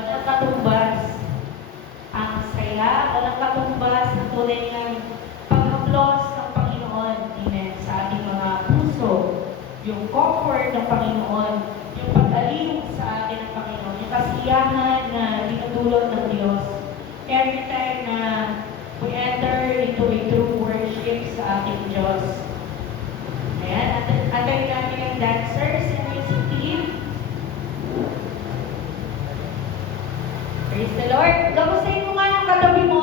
Walang katumbas ang saya, walang katumbas ang tunay ng pag-haplos ng Panginoon, amen, sa ating mga puso. Yung comfort ng Panginoon, yung pag-aliw sa atin ng Panginoon, yung kasiyahan na dinudulot ng Diyos. Every time na we enter into a true worship sa ating Diyos. Ayan, atay namin ang dancers and music team. Praise the Lord. Kamustahin mo nga yung katabi mo?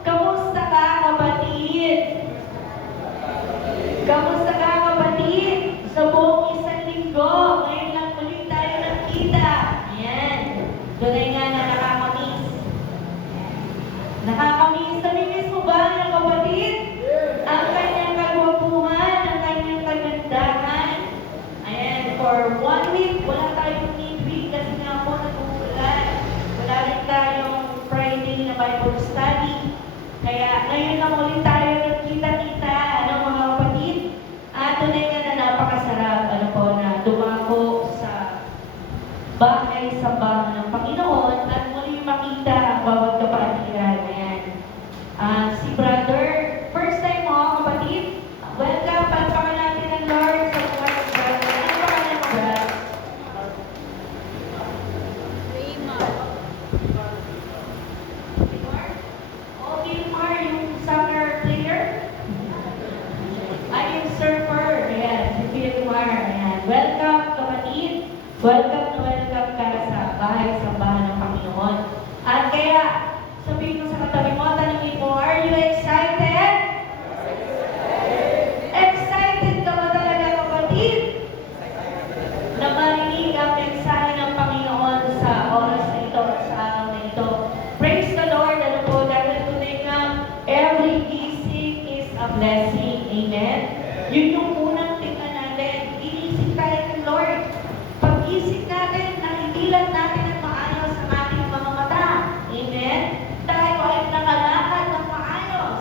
Kamusta ka, kapatid? Kamusta ka, kapatid? Sa buong isang linggo, ngayon lang muli tayo nagkita. Ayan. Tunay nga na nakakamiss. Nakakamiss. Namimiss mo ba ng kapatid? Ang kanyang kagwapuhan, ang kanyang kagandahan. Ayan. For 1 week, wala tayong midweek kasi nga po nag-uulan. Wala rin tayong Friday na Bible study. Kaya ngayon lang ulit tayo nagkita-kita, mga kapatid. At tunay nga na napakasarap, na dumako sa bahay-sambahan ng Panginoon at muli makita ang bawat kapatiran. Ayan. Si brother, first time mo, kapatid, welcome, palpakan natin ang Lord sa buhay ng brother. Ano pa ka ng brother? Wilmar, yung soccer player? Ay, yung surfer. Ayan, si Wilmar. Ayan. Welcome, kapatid. Welcome na welcome ka sa bahay-sambahan ng Panginoon. At kaya, sabihin mo sa katabi mo, tanungin mo, are you excited? Excited ka ba talaga, kapatid? Na marinig ang mensahe ng Panginoon sa oras na ito at sa araw na ito. Praise the Lord. Ano po, dahil tunay nga, every gising is a blessing. Amen? Yun yung unang tingnan natin. Inisip tayo ng Lord. Pag-isip natin, nahihilan natin ang maayos ang ating mga mata. Amen? Tayo ay nakalakad ng maayos.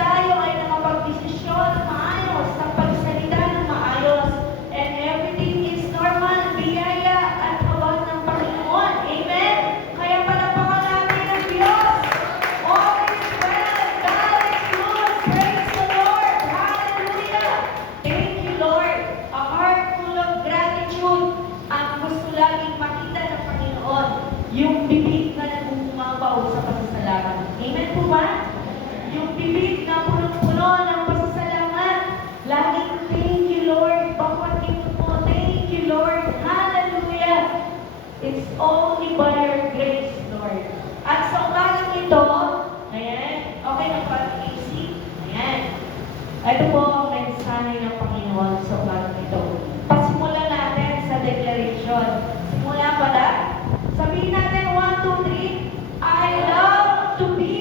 Tayo ay nakapag-desisyon ng maayos, nakapagsalita ng maayos. And everything is normal, biyaya at hawag ng Panginoon. Amen? Kaya palapakan natin ang Diyos. All is well. God is good. Praise the Lord. Hallelujah. Thank you, Lord. A heart full of gratitude ang gusto laging makita ng Panginoon. Yung bibig na nagbubumabaw sa pasasalamat. Amen po ba? Yung bibig na punong-puno ng pasasalamat. Laging thank you, Lord. Bawat tingin mo, thank you, Lord. Hallelujah. It's only by your grace, Lord. At sa umagang ito, ayan, okay na ba, AC? Ayan. Ito po ang mensahe ng Panginoon sa umagang ito. Pasimulan natin sa declaration. Simula pala. Sabihin natin, 1, 2, 3. I love to be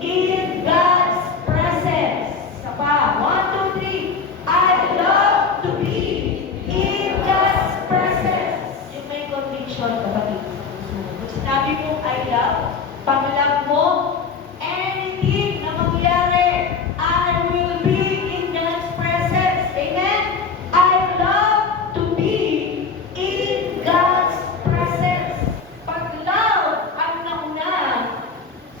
in God's presence. Isa pa. 1, 2, 3. I love to be in God's presence. Yung may conviction, kapatid. Kung sinabi mo, I love, pag-love mo, anything na mangyari, I will be in God's presence. Amen? I love to be in God's presence. Pag love ang nauna,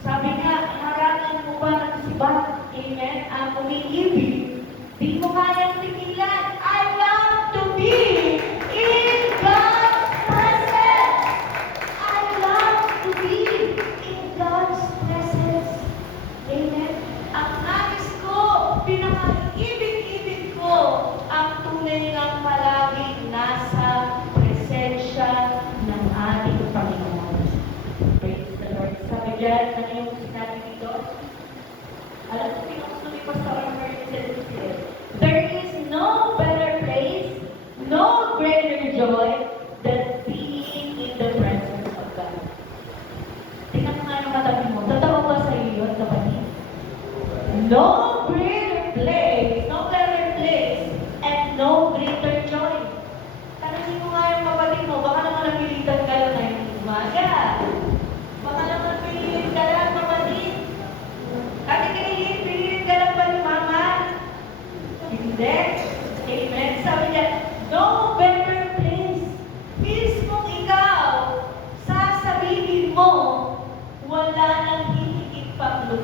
sabi nga, harangan mo ba ng sibat? Amen? Ang umiibig, di mo kayang tigilan. I love to be in God's presence. I love to be in God's presence. Amen? Ang nais ko, pinaka-ibig-ibig ko, ang tunay ng palaging nasa presensya ng ating Panginoon. Praise the Lord. Sabi dyan, ano yung sinabi dito? Alam ko, pinukusulit pa sa emergency. There is no better place, no greater joy than being in the presence of God. Tingnan mo nga yung katabi mo. Totoo ba sa iyo yun, kapatid? No greater place, no better place, and no greater joy. Tanungin mo nga yung kapatid mo, baka naman napilitan ka lang ngayong umaga. Baka naman pilitin ka lang, kapatid. Ate Kailin, pilitin ka lang ba ni Mama? Hindi. Amen. Sabi niya, no better place.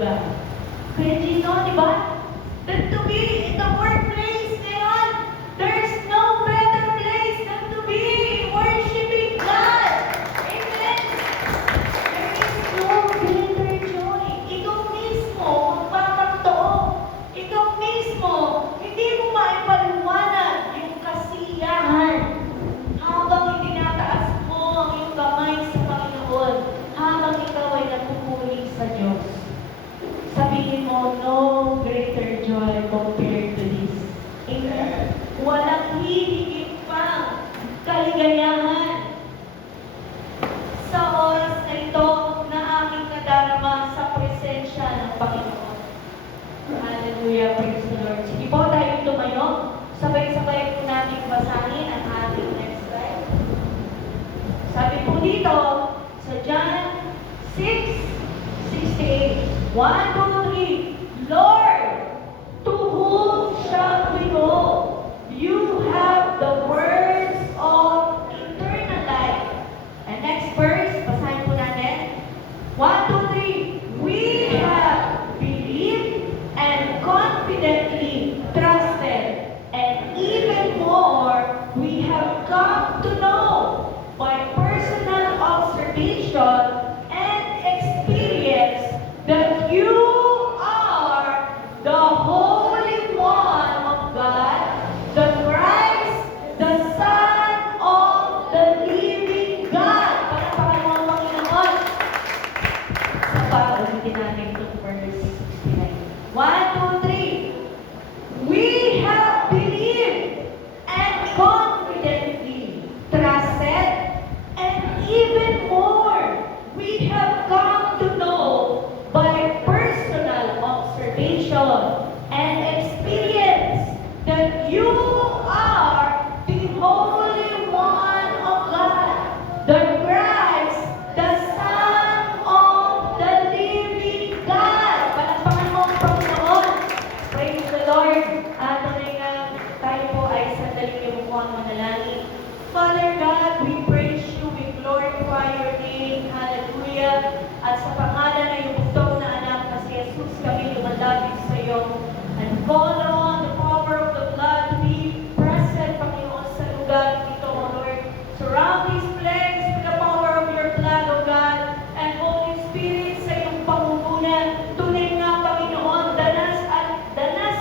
lugar. Kaya Gino, di ba? That to be in the workplace ngayon, there's no better place than to be worshiping God. Amen? There is no greater joy. Ikaw mismo, magpapagtoo. Ikaw mismo, hindi mo maipaliwanag yung kasiyahan habang itinataas mo ang iyong kamay sa Panginoon, habang ikaw ay nagpupuri sa Diyos. Sabihin mo, no greater joy compared to this. Amen? Walang hihigit pang kaligayahan sa oras na ito na aking nadarama sa presensya ng Panginoon. Hallelujah, praise the Lord. Sige po, tayo tumayo. Sabay-sabay po natin basahin ang ating next slide. Sabi po dito, sa John 6:68, 1, 2, 3, Lord, to whom shall we go? You have the words of eternal life. And next verse, basahin po natin. 1, 2, 3, we have believed and confidently trusted, and even more, we have come to know by personal observation and experience that you are the Holy One of God, the Christ, the Son of the living God. Palakpakan mo ang Panginoon. Sa paulitin natin itong verse 69. 1, 2, 3. We have believed and confidently trusted, and even more, we have come to know by personal observation and experience that you are the Holy One of God, the Christ, the Son of the living God. Palakpakan mo ang Panginoon. Praise the Lord. Tunay nga tayo po ay sandaling yung mukhang manalangin. Father God, we praise you, we glorify your name. Hallelujah. At sa pangalan ng iyong bugtong na anak na si Jesus, kami lumalapit sa iyo. And call on the power of the blood to be present, Panginoon, sa lugar nito, O Lord. Surround this place with the power of your blood, O God. And Holy Spirit, sa iyong pangungunan, tunay nga, Panginoon, danas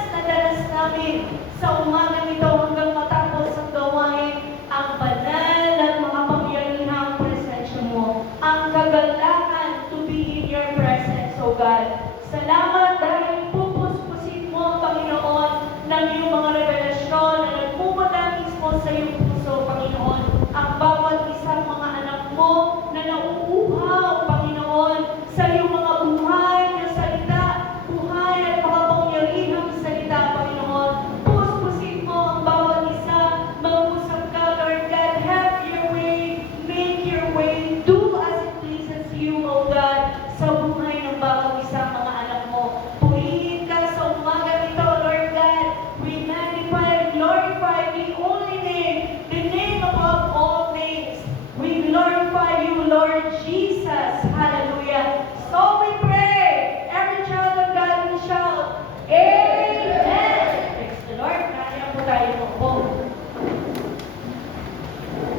na danas namin sa umaga nito hanggang matapos ang gawain, ang banal at makapangyarihang presensya mo, ang kagalakan to be in your presence, O God. Salamat dahil pupuspusin mo, Panginoon, ng iyong mga revelasyon na nagmumula mismo sa iyong puso, Panginoon, ang bawat isang mga anak mo na nauuhaw, Panginoon, sa iyong mga buhay na salita, buhay at makapangyarihang salita, Panginoon. Puspusin mo ang bawat isa, mag-usap ka, Lord God, have your way, make your way, do as it pleases you, O God, sa buhay ng bawat isang mga anak mo. Purihin ka sa umaga nito, Lord God. We magnify and glorify the only name, the name above all names. We glorify you, Lord Jesus. Hallelujah. So we pray. Every child of God will shout, Amen. Praise the Lord. Kaya po tayo po.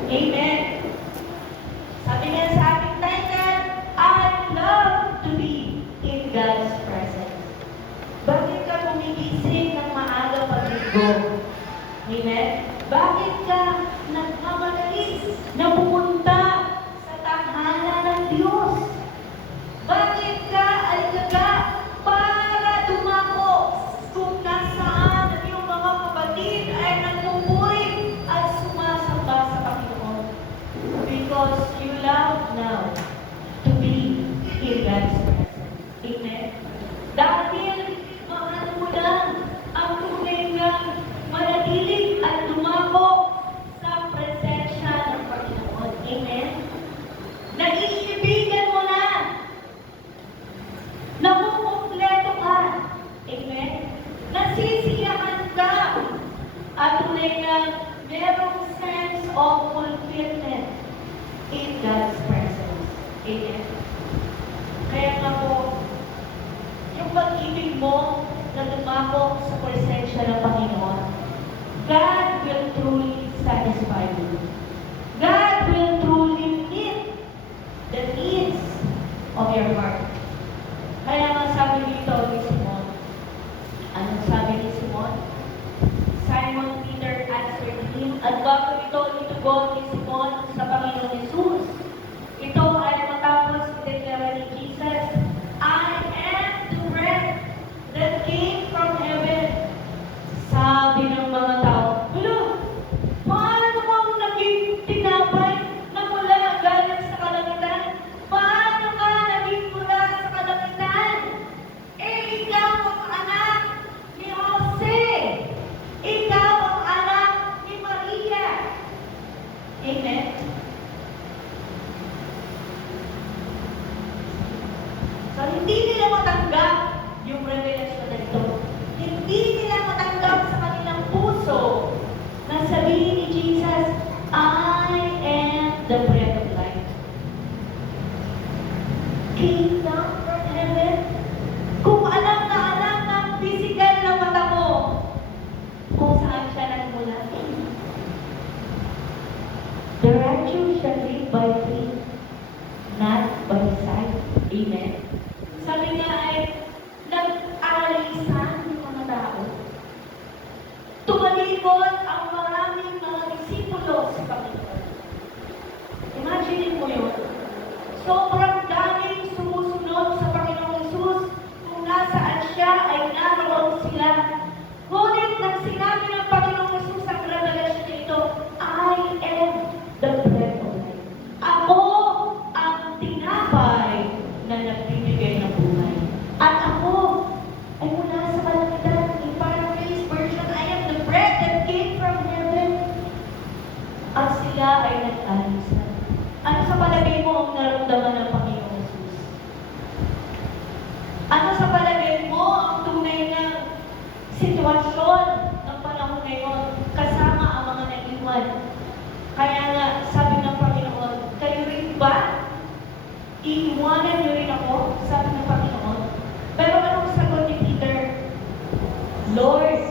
Amen. Sabi nga sa ating title, I love to be in God's presence. Bakit ka gumigising ng maaga paglinggo? Amen? Bakit ka nagmamadalis na pumunta sa tahanan ng Diyos? Bakit ka aligaga para dumako kung nasaan ang iyong mga kapatid ay nagpupuri at sumasamba sa Panginoon? Because you love now to be in God's presence. Amen? Dahil mahal mo lang ang tunay na manatiling at dumako sa presensya ng Panginoon. Amen? Naiibigan mo na. Nakukumpleto ka. Amen? Nasisiyahan ka. At tunay na merong sense of fulfillment in God's presence. Amen? Kaya nga po, dumako sa presensya ng Panginoon, God will truly satisfy you. God will truly meet the needs of your heart. Kaya nga sabi dito ni Simon, anong sabi ni Simon? Simon Peter answered him, at bago ito itugon ni Simon sa Panginoon Jesus, ito ay matapos ideklara ni Jesus, I am the bread that came from heaven. Sabi ng mga tao, "Hala, paano kang naging tinapay na mula galing sa kalangitan? Paano ka naging mula sa kalangitan? Eh, ikaw ang anak ni Jose. Ikaw ang anak ni Maria." Amen? So, hindi nila matanggap yung revelasyon na ito. Hindi nila matanggap sa kanilang puso na sabihin ni Jesus, I am the bread of life. Came down from heaven. Kung alam na physical na mata mo, kung saan siya nagmula. The righteous shall live by faith, not by sight. Amen. Sabi nga ay, nag-aalisan ng mga tao. Tumalikod ang maraming mga disipulo sa Panginoon. Imagine mo yun. Sobrang daming sumusunod sa Panginoong Jesus. Kung nasaan siya ay naroon sila. Ngunit nang sinabi ng Panginoong Jesus ang revelasyon nito, I am the bread of life. Ako ang tinapay na nagbibigay ng buhay. At ako ay mula sa kalangitan. In paraphrase version, I am the bread that came from heaven. At sila ay nag-alisan. Ano sa palagay mo ang naramdaman ng Panginoong Jesus? Ano sa palagay mo ang tunay na sitwasyon ng panahon ngayon kasama ang mga nag-iwan? Kaya nga, sabi ng Panginoon, kayo rin ba? Iiwanan niyo rin ako, sabi ng Panginoon. Pero anong sagot ni Peter? Lord,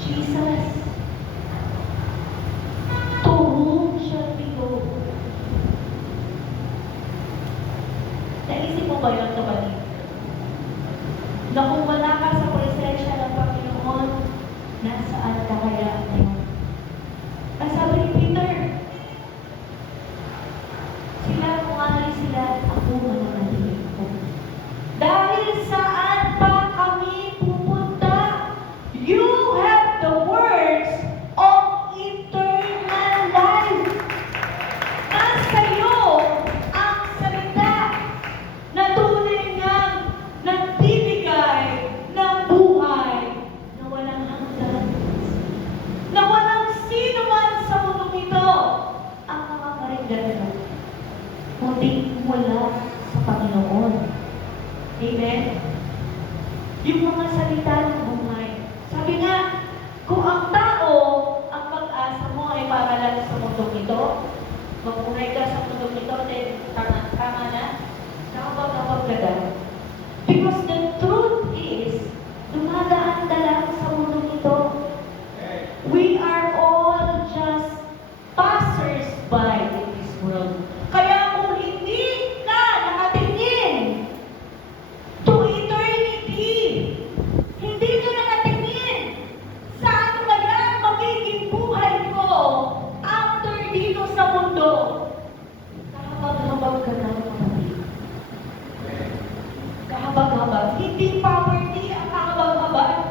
Jesus, to whom shall we go? Naisip mo ba yun, kapatid? Na kung wala ka sa presensya ng Panginoon, nasaan ka kaya ngayon? Ang sabi ni Peter, sila kung ano sila, ako mananatili ko. Dahil saan pa kami pupunta? You have the words of eternal life. Nasa iyo ang salita na tunay ngang nagbibigay ng buhay na walang hanggan. Na walang sino man sa mundong ito ang makakaringgan kundi mula sa Panginoon. Amen? Yung mga salita ng buhay. Sabi nga, kung ang tao, ang pag-asa mo ay para lang sa mundong ito, mabuhay ka sa mundong ito, then tama na, nakapag-kapag ka daw. Because the truth is, dumadaan ka lang sa mundong ito. We are all just passers-by in this world. Kaya kung hindi ka nakatingin to eternity, hindi ka nakatingin sa ano kaya magiging buhay ko after dito sa mundo, kahabag-habag ka na, kapatid. Kahabag-habag. Hindi poverty ang kahabag-habag.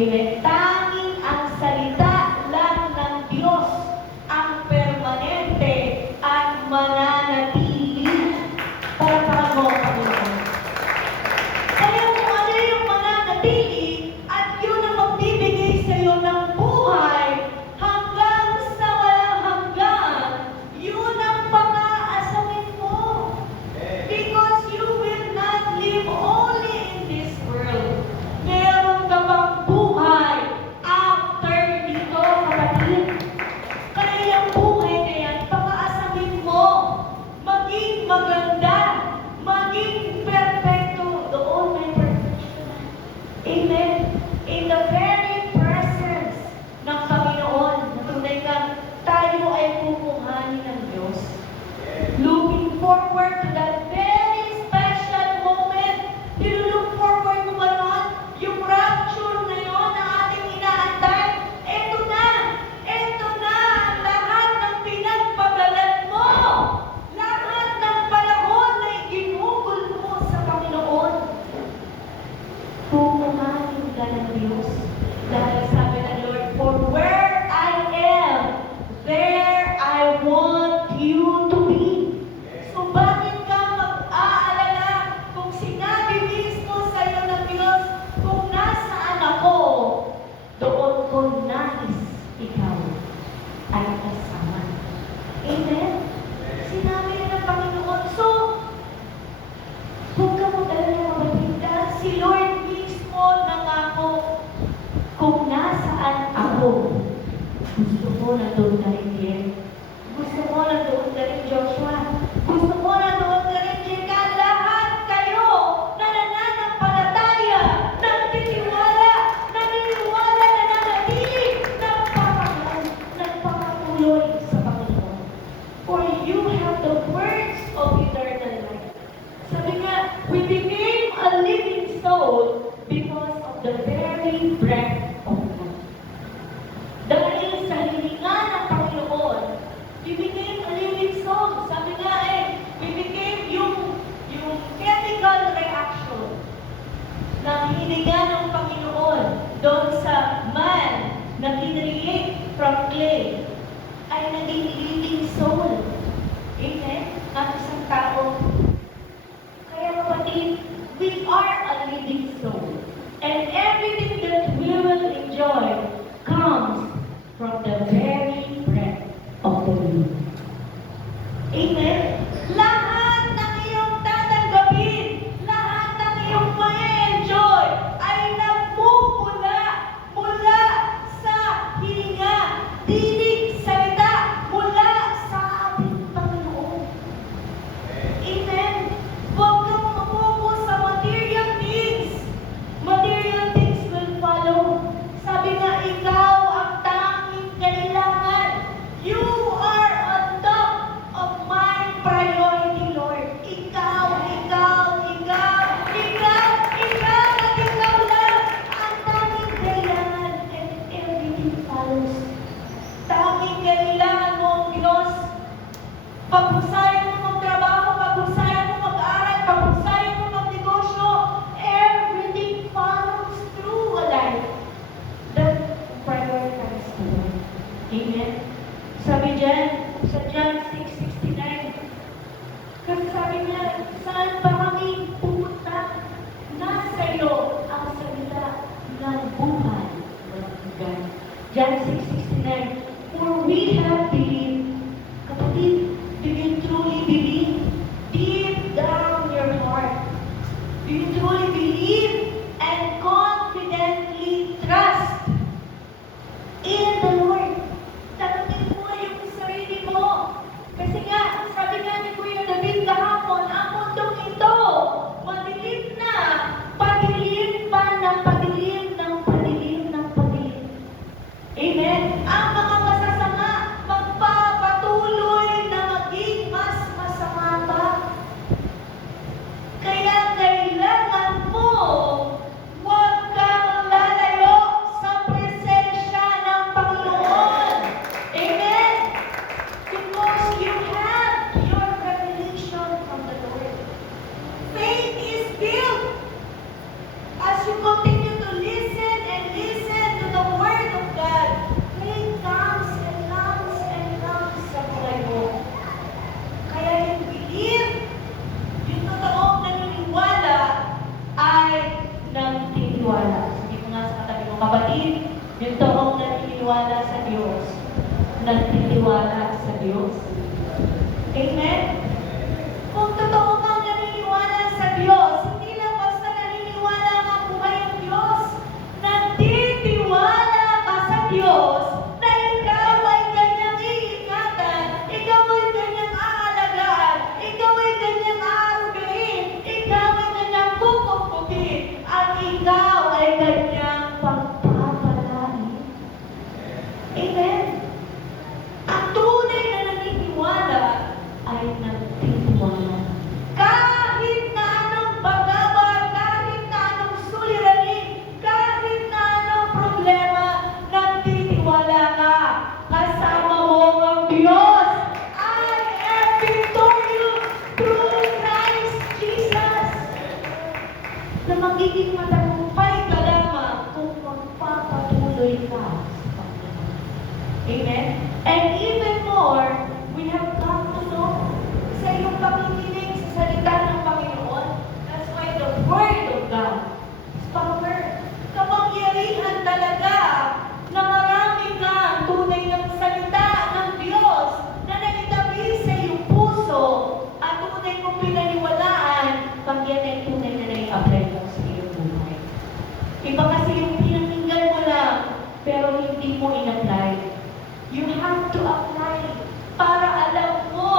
Amen. Tanging ang salita lang ng Diyos ang permanente at mananatili. Palakpakan mo, Panginoon. Kaya kung ano yung mananatili at yun ang magbibigay sa iyo ng buhay hanggang sa walang hanggan, yun ang pang-aasamin mo. Because you will not live only in this world. Meron ka pang buhay after dito, kapatid. Kaya yung buhay na yan, pang-aasamin mo. Maging maganda, maging perfecto. Doon may perfection. Amen. In the very presence ng Panginoon, natunay ka, tayo ay pupuhanin ng Diyos. Looking forward to that very special moment. Nilook forward mo ba nun? Yung rapture na yun na ating inaantay. Ito na! Ito na! Lahat ng pinagpagalan mo! Lahat ng panahon na iginugol mo sa Panginoon. Pupuhanin ka ng Diyos. Dahil sabi ng Lord, for where I am, there I want you to be. So bakit ka mag-aalala kung sinabi mismo sa iyo ng Diyos, kung nasaan ako, doon ko nais ikaw ay kasama. Amen? Sinabi rin ng Panginoon. So, huwag ka mag-alala, kapatid, dahil si Lord mismo nangako, kung nasaan ako, gusto mo na doon ka rin Jen. Gusto mo na doon ka rin Joshua. Gusto mo na doon ka rin Jeka. Lahat kayo na nananampalataya, nagtitiwala, naniniwala na nanatili, nagpapatuloy sa Panginoon. For you have the words of eternal life. Sabi nga, we became a living soul because of the very breath of God. Dahil sa hininga ng Panginoon, we became a living soul. Sabi nga we became yung chemical reaction ng hininga ng Panginoon doon sa man na kinreate from clay ay naging living soul. Amen? Ang isang tao. Kaya kapatid, we are a living soul. And everything that we will enjoy comes from the very breath of the Lord. Amen? Lahat ng iyong tatanggapin, lahat ng iyong ma-enjoy ay nagmumula mula sa hininga, tinig, salita, mula sa ating Panginoon. Amen? Huwag kang mapokus sa material things. Material things will follow. Sabi nga, ikaw ang tanging kailangan. You are on top of my priority, Lord. Ikaw, ikaw, ikaw, ikaw, ikaw, at ikaw lang ang tanging kailangan, and everything follows. Tanging kailangan mo ang Diyos. Paghusayan mo magtrabaho, paghusayan mo mag-aral, paghusayan mo magnegosyo, everything follows through a life that prioritizes the Lord. Amen? Sabi dyan, sa John 6:69, kasi sabi niya, saan pa kami pupunta? Nasa iyo ang salita ng buhay. John 6:69, for we have believed. Kapatid, do you truly believe? Deep down your heart, do you truly believe and confidently trust in the Lord? Tanungin mo yung sarili mo. Kasi nga, sabi nga ni Kuya David kahapon, ang mundong ito, madilim na, padilim pa ng padilim ng padilim ng padilim. Amen? nagtitiwala. Sabi ko nga sa katabi mo, kapatid, yung toong naniniwala sa Diyos, nagtitiwala sa Diyos. Amen? Kung totoo kang naniniwala sa Diyos, hindi lang basta naniniwala ka buhay ang Diyos, nagtitiwala ka sa Diyos na ikaw ay kanyang iingatan, ikaw ay kanyang aalagaan, ikaw ay kanyang aarugain, ikaw ay kanyang kukumpupin, at ikaw ay kanyang pagpapalain. Amen? Ang tunay na naniniwala ay nagtitiwala. Kahit na anong bagabag, kahit na anong suliranin, kahit na anong problema, nagtitiwala ka. Kasama mo ang Diyos. I am victorious through Christ Jesus. Na magiging matagumpay ka lamang kung magpapatuloy ka sa Panginoon. Amen? And even more, we have come to know sa iyong pakikinig sa salita ng Panginoon. That's why the Word of God is power. Kapangyarihan talaga na marami kang tunay ng salita ng Diyos na naitabi sa iyong puso at tunay mong pinaniwalaan pag yan ay tunay na nai-apply mo sa iyong buhay. Iba kasi yung pinakinggan mo lang pero hindi mo in-apply. You have to apply para alam mo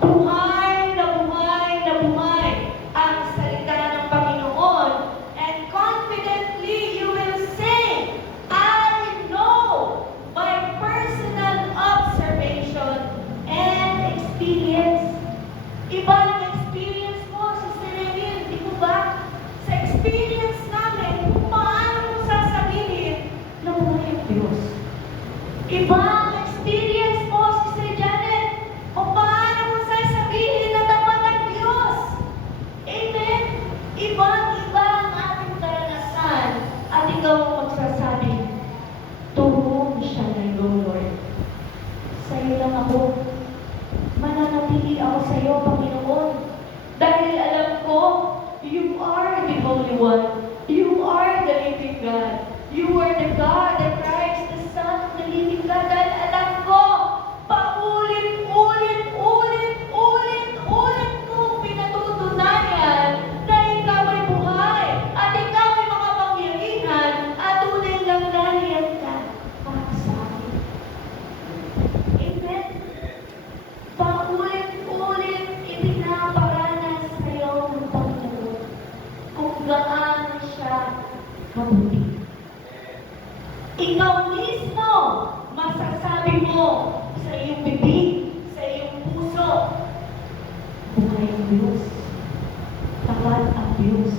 buhay na buhay na buhay ang salita ng Panginoon. And confidently you will say, I know by personal observation and experience. Iba ng experience mo, Sister Emil, di mo ba? Sa experience namin, kung paano mo sasabihin na buhay ang Diyos. Iba ang experience mo, Sister Janet, kung paano mo sasabihin na dapat ang Diyos. Amen? Ibang-iba ang ating karanasan at ikaw ang magsasabi, turo siya na ikaw, Lord. Sa'yo lang ako. Mananatili ako sa iyo, Panginoon. Dahil alam ko, you are the Holy One. You are the living God. You are the God, the Christ, the Son of the living God. Dahil alam ko, paulit-ulit mo pinatutunayan na ikaw ay buhay at ikaw ay makapangyarihan at tunay lang nariyan ka para sa akin. Amen? Paulit-ulit ipinaparanas sa iyo ng Panginoon kung gaano siya mabuti. Ikaw mismo, masasabi mo sa iyong bibig, sa iyong puso, buhay ang Diyos, tapat ang Diyos,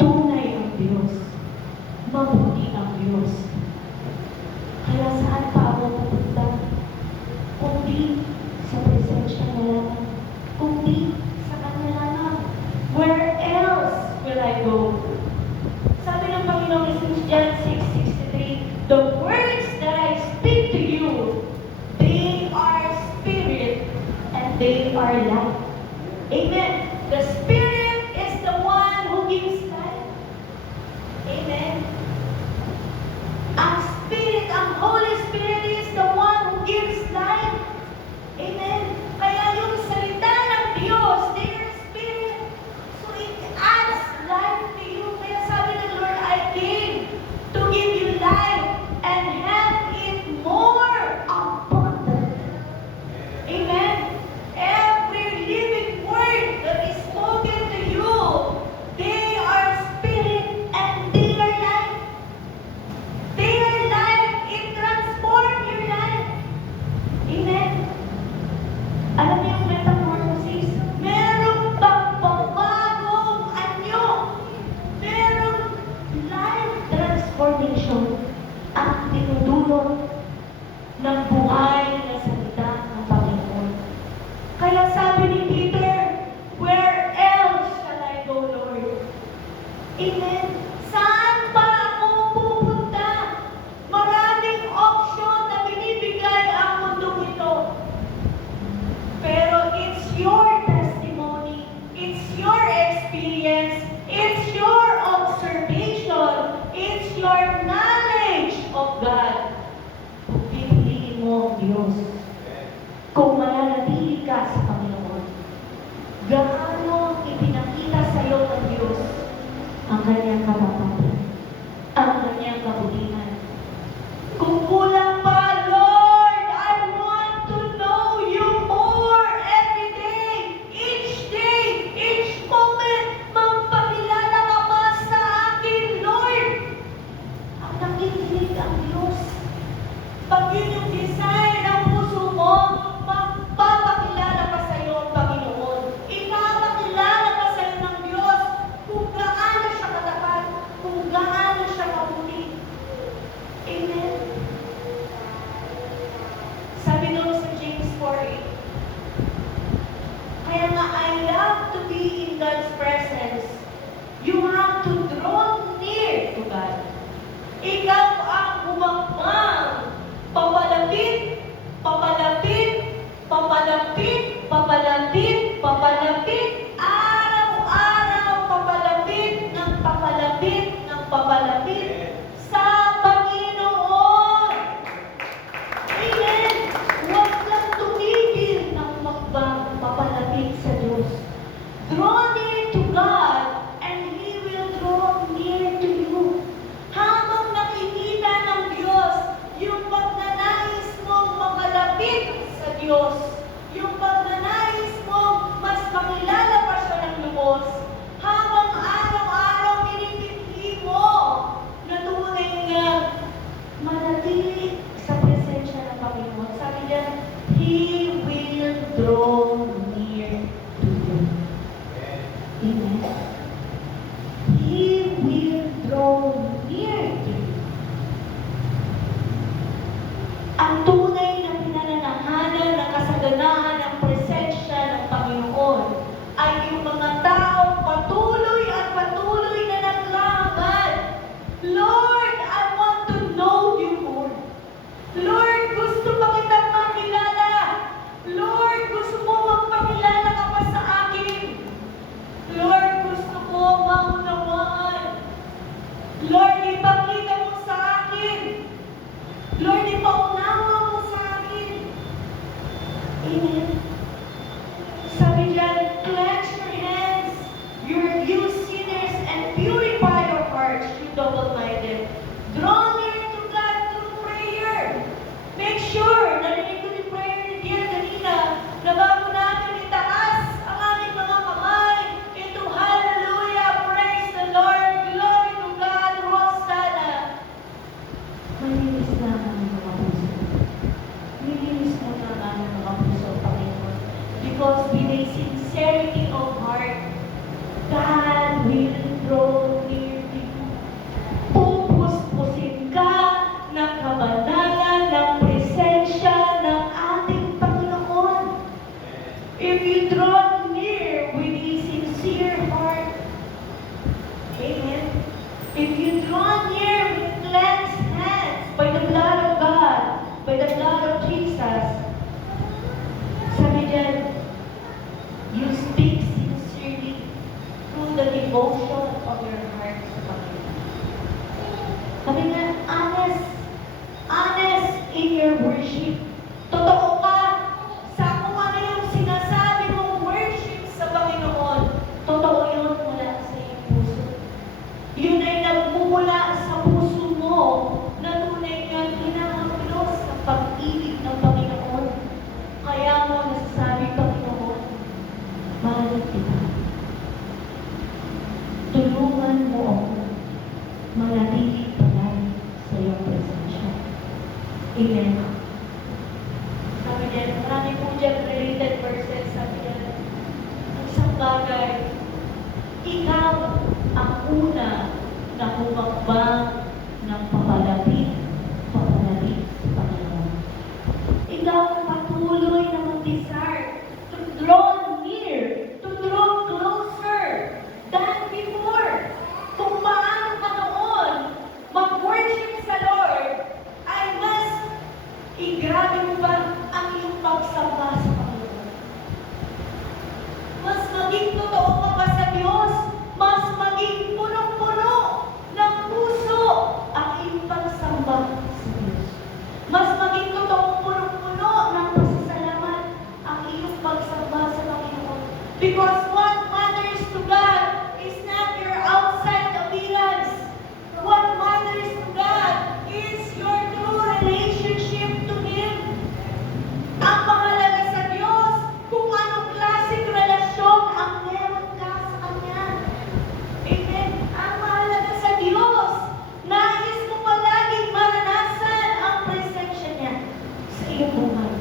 tunay ang Diyos, mabuti ang Diyos. Kaya saan pa ako pupunta? Kundi sa presensya na lamang, kundi sa Kanya lamang. Where else will I go? Sabi ng Panginoon in John 6:63, the words that I speak to you, they are spirit and they are life. Amen. The Spirit is the one who gives life. Amen. Ang Spirit, ang Holy Spirit is the one who gives life. Amen. Kaya yung salita ng Diyos, they are spirit. So it adds life to you. Kaya sabi ng Lord, I came to give you life and have it more abundant. Amen. Every living word that is spoken to you, they are spirit and they are life. They are life. It transforms your life. Amen. Alam niyo yung metamorphosis? Merong pagbabagong anyo. Merong life transformation ang tinudulot ng buhay na salita ng Panginoon. Kaya sabi ni Peter, where else shall I go, Lord? Amen. Saan pa ako pupunta? Maraming option na binibigay ang mundong ito. Pero it's your testimony, it's your experience, it's your to God. Ikaw ang humakbang, papalapit, papalapit, papalapit, papalapit, papalapit, araw-araw, papalapit, ng papalapit, ng papalapit sa Panginoon. Amen. Huwag kang tumigil ng makbang, papalapit sa Diyos. Draw near to God, and He will draw near to you. Habang nakikita ng Diyos, yung pagnanais mong makalapit sa Diyos, yung pagnanais mong mas makilala pa siya ng lubos, habang araw-araw pinipili mo na tunay nga manatili sa presensya ng Panginoon. Sabi niya, He will draw near to you. Amen. He will draw near to you. Ang tunay na pinananahanan ng kasaganahan ng presensya ng Panginoon ay yung mga taong patuloy at patuloy na naglaban. Lord, I want to know you more. Lord, gusto pa kitang makilala. Lord, gusto mo magpakilala ka pa sa akin. Lord, gusto ko maunawaan. Lord, ipakita mo sa akin. Lord, ipaunawa mo sa akin. Amen. Sabi dyan, cleanse your hands, you sinners, and purify your hearts, you double-minded. Draw near to God through prayer. Make sure, narinig ko yung prayer ni Dear kanina, na bago natin itaas ang aming mga kamay, ito, hallelujah, praise the Lord, glory to God, Hosanna. Malinis na ang mga puso. Malinis na ang aming mga puso, Panginoon. Because with a sincerity of heart, God will draw near to you. Pupuspusin ka ng kabanalan, ng presensya ng ating Panginoon. If you draw near with a sincere heart, amen. If you draw near with cleansed hands by the blood of God, by the blood of Jesus, sabi dyan, you speak sincerely through the devotion of your heart sa Panginoon. Sabi nga, honest in your worship. Totoo ka sa kung ano yung sinasabi mong worship sa Panginoon. Totoo yun mula sa iyong puso. Yun ay nagmumula sa puso mo na tunay nga hinahaplos ng pag-ibig ng Panginoon. Kaya mo nasasabi, Panginoon, mahal kita. Tulungan mo ako manatili palagi sa iyong presensya. Amen. Sabi niya, marami po dyan related verses. Sabi niya, ang isang bagay, ikaw ang una na humakbang ng papalapit sa Panginoon. Ikaw ang patuloy na mag-desire to draw near, to draw closer than before. Kung paano ka noon mag-worship sa Lord, ay mas igrabe mo ba ang iyong pagsamba sa Panginoon? Mas maging totoo ka ba sa Diyos? Mas maging punong-puno ng puso ang iyong pagsamba sa Diyos. Mas maging totoong punong-puno ng pasasalamat ang iyong pagsamba sa Panginoon. Because what matters to God is not your outside appearance. What matters to God is your true relationship to Him. Ang mahalaga sa Diyos kung anong klaseng relasyon ang meron ka sa Kanya. Amen. Ang mahalaga sa Diyos, nais mo palaging maranasan ang presensya niya sa iyong buhay.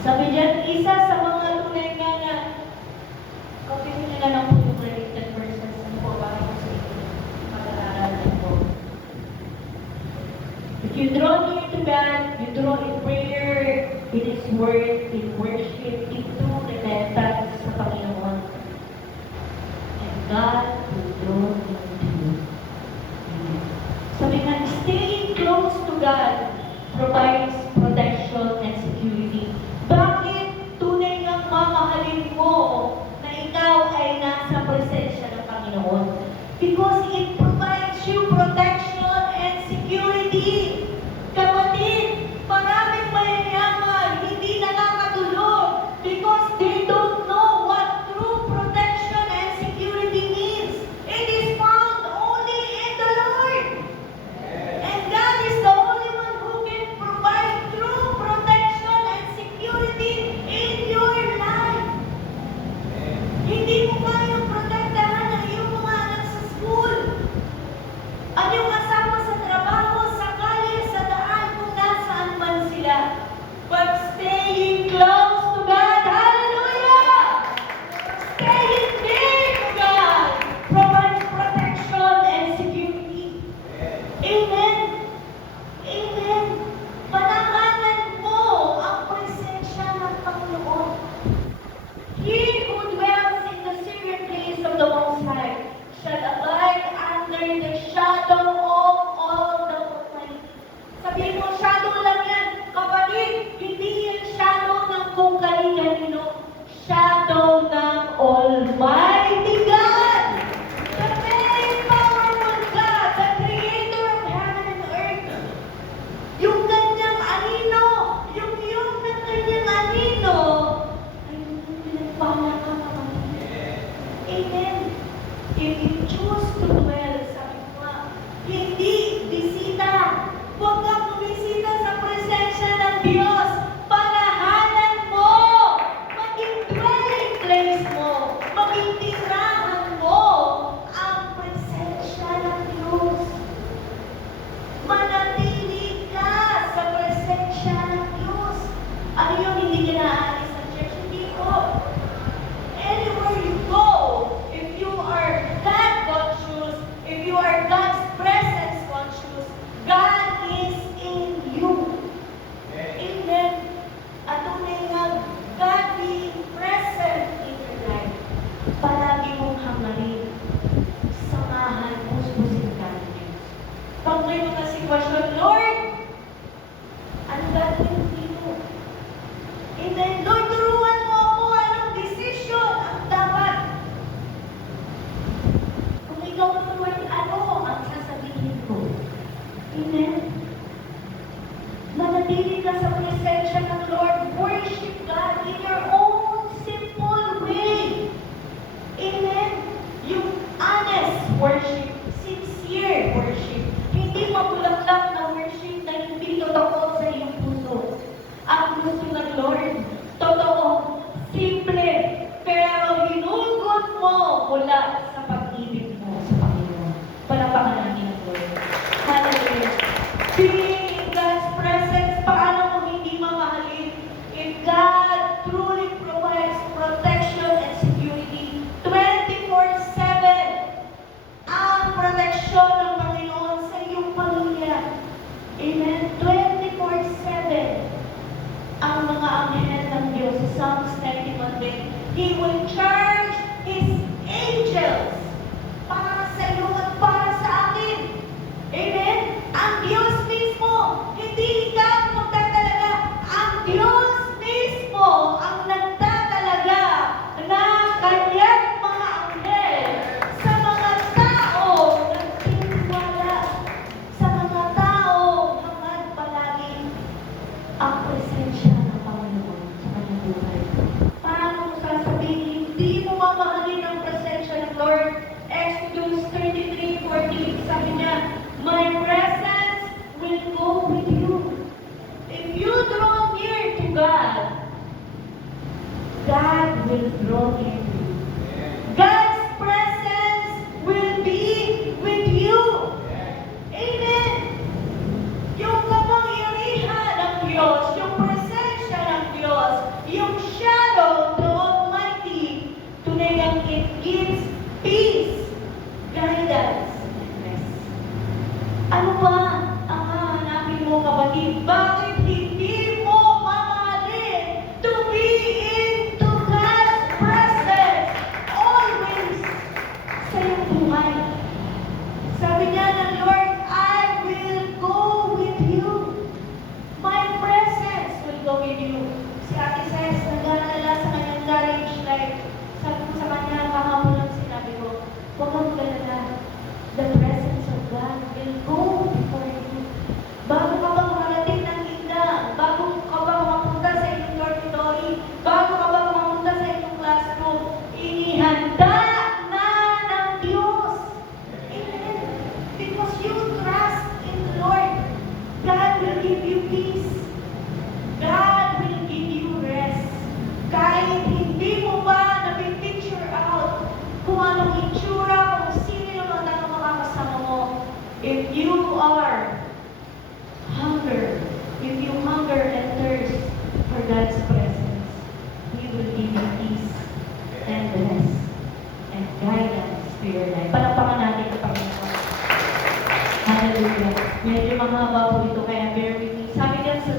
Sabi diyan, isa sa mga tunay nga na, kapit nyo na lang po yung related verses na po para po sa inyo. Mag-aaralan po. If you draw near to God, you draw in prayer, in His Word, in worship, in true repentance sa Panginoon. And God will draw into you. Sabi nga, staying close to God provides protection and security. Bakit tunay nga mamahalin mo na ikaw ay nasa presensya ng Panginoon? Because it provides you protection and security. Kapatid, maraming mayayaman hindi nakakatulog because they don't know what true protection and security means. It is found only in the Lord. And God is the only one who can provide true protection and security in your life. Hindi mo kayang protektahan ang iyong mga anak sa school, ang iyong kasama sa trabaho, sa kalye, sa daan, kung nasaan man sila. But staying close to God, hallelujah! Staying near to God provides protection and security. Amen. Amen. Panahanan mo ang presensya ng Panginoon. He who dwells in the secret place of the Most High shall abide under the shadow of all the Almighty. Sabihin mo, shadow lang yan. Kapatid, hindi yan shadow ng kung kani-kanino. Shadow ng Almighty God. The very powerful God, the creator of heaven and earth. Yung kanyang anino, yung ng kanyang anino, ay yung pinagpala ka, kapatid. Amen. If you choose to dwell, sabi ko nga, hindi bisita. Huwag kang bumisita sa presensya ng Diyos. Panahanan mo. Maging dwelling place mo. Maging tirahan mo ang presensya ng Diyos. Manatili ka sa presensya ng Diyos. Ano yung hindi ka naalis sa church? Hindi ko. Anywhere you go, if you are God conscious, if you are God's presence conscious, God is in you. Amen. At tunay nga, God being present in your life, palagi mong hangarin, samahan, puspusin ka ng Diyos. Pag may mga sitwasyon, Lord, ano gagawin dito? Amen. Lord, turuan mo ako anong decision ang dapat. Kung ikaw ang Lord, ano ang sasabihin ko? Amen. Manatili ka sa presensya ng Lord. Worship God in your own simple way. Amen. Yung honest worship, sincere worship. Hindi mabulaklak na worship na hindi totoo sa iyong puso. Ang gusto ng Lord, totoo, simple, pero hinugot mo mula sa pag-ibig mo sa Panginoon. Palapakan natin ang Lord. Hallelujah. Being in God's presence, paano mo hindi mamahalin? If God truly provides protection and security, 24/7, ang proteksyon ng Panginoon sa iyong pamilya. Amen? 24/7, ang mga anghel ng Diyos. Sa Psalms 91, He will charge His angels para sa iyo at para sa akin. Amen? Ang Diyos mismo, hindi ikaw magtatalaga. Ang Diyos mismo ang nagtatalaga na kanyang mga anghel sa mga taong nagtitiwala, sa mga taong hangad palagi ang presensya ng Panginoon sa kanyang buhay. Paano mo sasabihin sa iyong buhay. Sabi niya ng Lord, I will go with you. My presence will go with you. Si Ate Ses, nag-aalala sa kanyang marriage life. Sabi ko sa kanya, kahapon lang sinabi ko, huwag kang galala. The presence of God will go before you. Bago ka ba makarating ng indang, bago ka ba mapunta sa inyong dormitory, bago ka ba mapunta sa inyong classroom, inihanda na ng Diyos. Amen. Because you trust in the Lord, God will give you peace. God will give you rest. Kahit hindi mo ba napipicture out kung anong itsura, kung sino yung mga makakasama mo, if you are if you hunger and thirst for God's presence, He will give you peace and rest and guidance to your life. Palakpakan natin ang Panginoon. Hallelujah. Medyo mahaba po ito, kaya bear with me. Sabi niya sa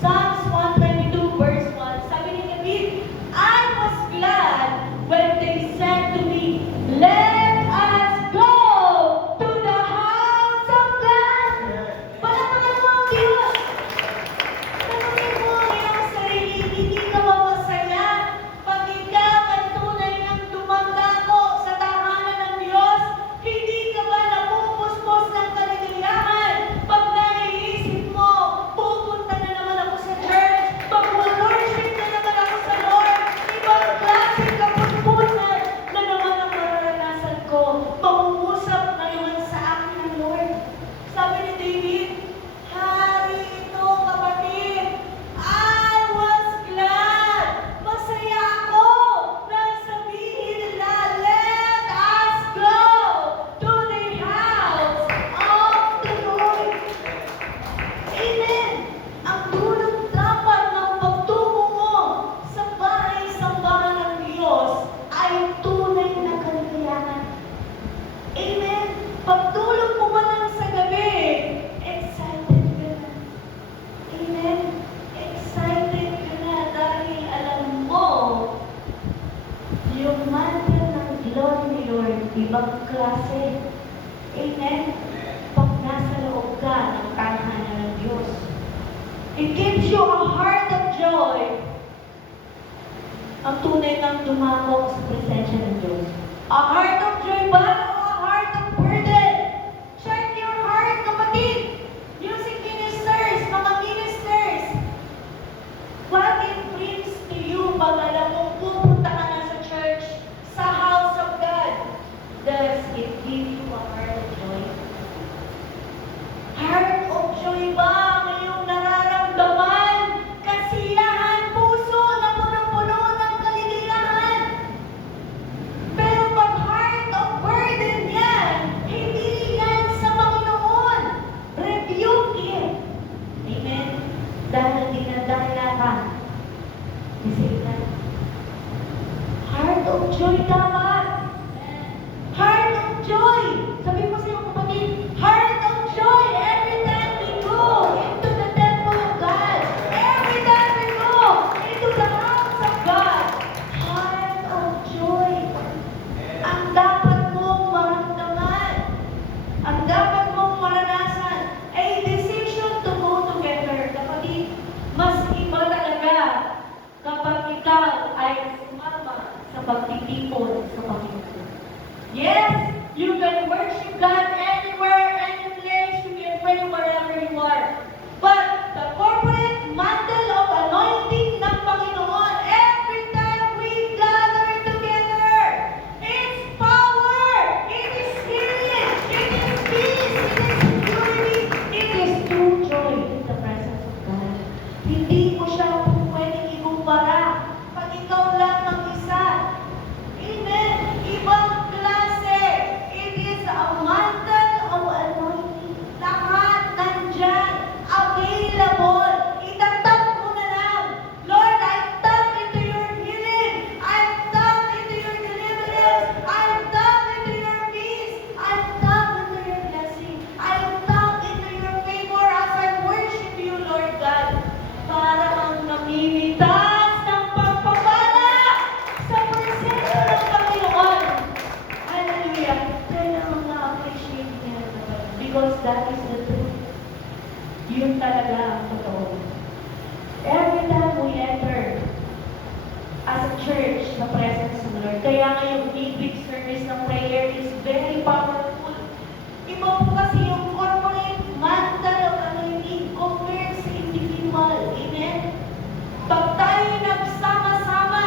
Psalms 122 verse 1, sabi ni David, I was glad when they said to me, let us go to the house of God. Palakpakan mo ang Diyos. Tanungin mo yung sarili, hindi ka ba masaya pag ikaw ay tunay ng dumagdago sa tahanan ng Diyos? Hindi ka ba napupuspos ng kaligayahan pag naiisip mo, pupunta na naman ako sa church, mag-worship na naman ako sa Lord, ibang klase kapuspusan na naman ang mararanasan ko, mangungusap na naman sa akin ng Lord. Sabi ni David, hari ito, kapatid, I was glad. Masaya ako nang sabihin nila, let us go to the house of the Lord. Amen. Ang dulot dapat ng pagtungo mo sa bahay-sambahan ng Diyos ay tunay na kaligayahan. Amen. Pagtulog mo man lang sa gabi, excited ka na. Amen. Excited ka na dahil alam mo, yung mantle ng glory ni Lord, ibang klase. Amen. Pag nasa loob ka ng tahanan ng Diyos, it gives you a heart of joy. Ang tunay ng dumako sa presensya ng Diyos. A heart of joy ba o a heart of burden? Check your heart, kapatid. Music ministers, mga ministers. What it brings to you pag alam mong pupunta ka na sa church, sa house of God? Does it give you a heart of joy? Heart of joy ba ang iyong nararamdaman? Kasiyahan, puso na punong-puno ng kaligayahan. Pero pag heart of burden yan, hindi yan sa Panginoon. Rebuke it. Amen? Dahil dinadala ka ni Satan. Heart of joy dapat. Heart of joy. Sabi mo sa iyong kapatid, heart of joy every time we go into the temple of God. Every time we go into the house of God. Heart of joy. Ang dapat mong maramdaman, ang dapat mong maranasan, a decision to go together. Kapatid, mas iba talaga kapag ikaw ay sumama sa pagtitipon sa Panginoon. Yes, you can worship God anywhere, any place, you can pray wherever you are. But the corporate mantle of anointing ng Panginoon, every time we gather together, it's power, it is healing, it is peace, it is security, it is true joy in the presence of God. Hindi mo siya pwedeng ikumpara pag ikaw lang mag-isa. Amen. Ibang klase. It is a mantle Because that is the truth. Yun talaga ang totoo. Every time we enter as a church sa presence ng Lord, kaya nga yung midweek service ng prayer is very powerful. Iba po kasi yung corporate mantle of anointing compared sa individual. Amen? Pag tayo nagsama-sama,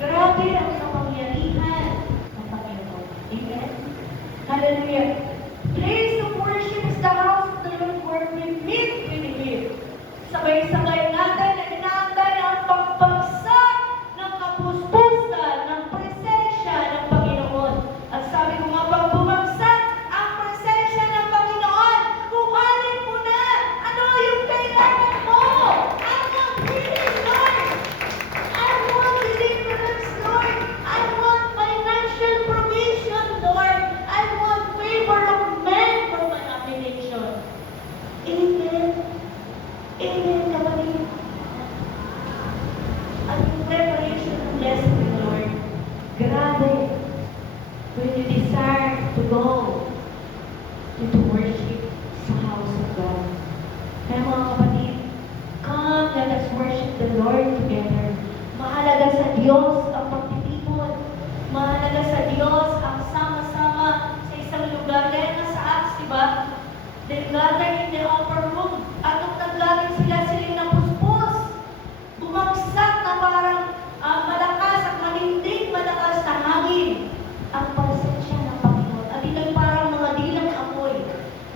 grabe ang kapangyarihan ng Panginoon. Amen? Hallelujah. Place of worship is the house of the Lord where we meet with Him. Sabay-sabay natin na inaantay ang pagbagsak ng kapuspusan ng presensya ng Panginoon. At sabi ko nga, pag bumagsak ang presensya ng Panginoon, kuhanin mo na ano yung kailangan mo. I want healing, Lord. I want deliverance, Lord. I want financial provision, Lord. I want favor of men for my application. Amen. Amen, kapatid. At yung preparation ng blessing, Lord, grabe. When you desire to go to worship sa house of God. Kaya mga kapatid, come, let us worship the Lord together. Mahalaga sa Diyos ang pagtitipon. Mahalaga sa Diyos ang sama-sama sa isang lugar. Kaya nga sa Acts, diba? They gathered in the upper room. At nung nag-gathered sila, silang napuspos. Bumagsak na parang malakas at malinding malakas na hangin ang presensya ng Panginoon. At ito'y parang mga dilang apoy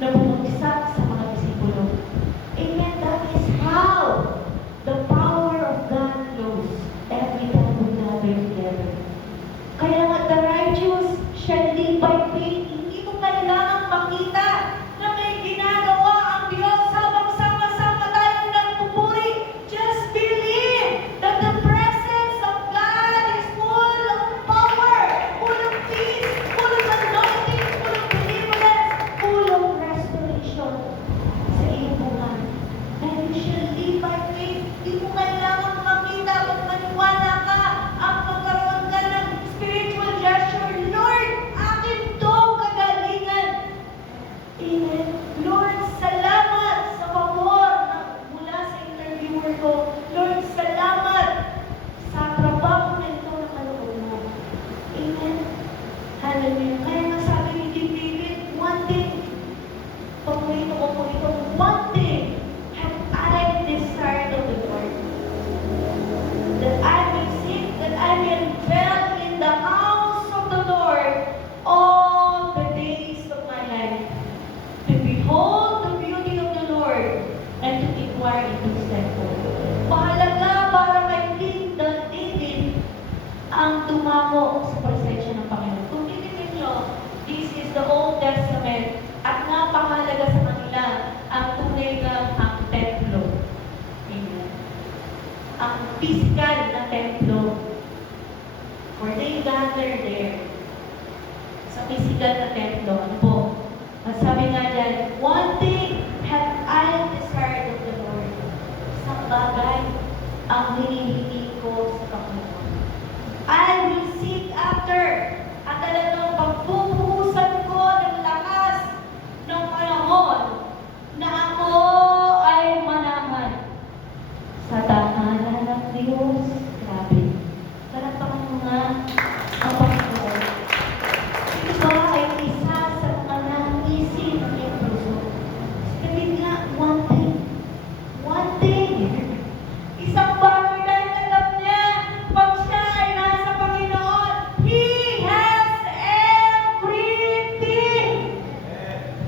na bumagsak sa mga disipulo. Amen. That is how the power of God flows every time we gather together. Kaya nga, the righteous shall live by faith. Hindi mo kailangang makita na may ginagawa ang Diyos habang sama-sama tayong nagpupuri. Just believe that the presence of God is full of power, full of peace, full of anointing, full of deliverance, full of restoration sa iyong buhay. And you shall live by faith. Hindi mo kailangang makita kung maniwala ka ang magkaroon ka ng spiritual gesture. Lord, akin to kagalingan. Amen. Lord, salamat sa pabor na mula sa interviewer ko. Lord, salamat sa trabaho na ito na kaloob mo. Amen. Hallelujah. Kaya nga sabi ni King David, one thing, pagpulito ko po ito, one thing have I desired of the Lord, that I may seek, that I may dwell in the house of the Lord all the days of my life, to behold the beauty of the Lord and to inquire into His temple. Mahalaga para kay King David ang tumako sa presensya ng Panginoon. Kung titignan nyo, this is the Old Testament at napakahalaga sa kanila ang tunay ng ang templo. Amen. Ang physical na templo. For they gather there. Sa physical na templo. Ano po? At sabi nga dyan, one thing have I desired of the Lord. Isang bagay ang hinihingi ko sa Panginoon. I will seek after. At talagang pagpupuhusan ko ng lakas ng panahon na ako ay manahan sa tahanan ng Diyos. Grabe. Talagang mga ang Panginoon. Ito ay isa sa mga naisip ng iyong puso. Sabi nga, one thing. One thing. Isang bagay dahil alam niya, pag siya ay nasa Panginoon, He has everything.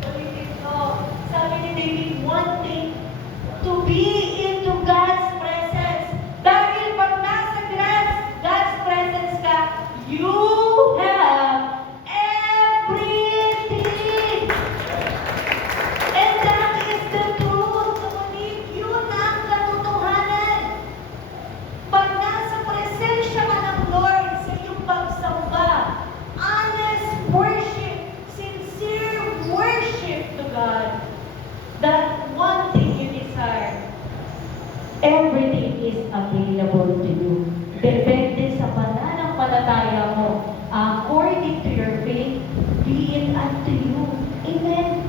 Ulitin ko. Sabi ni David, one thing. To be into God's presence. Dahil pag nasa God's presence ka, you have everything. And that is the truth, kapatid. Yun ang katotohanan. Pag nasa presensya ka ng Lord sa iyong pagsamba, honest worship, sincere worship to God, that one thing you desire, everything is available to you. Depende sa pananampalataya mo. According to your faith, be it unto you. Amen.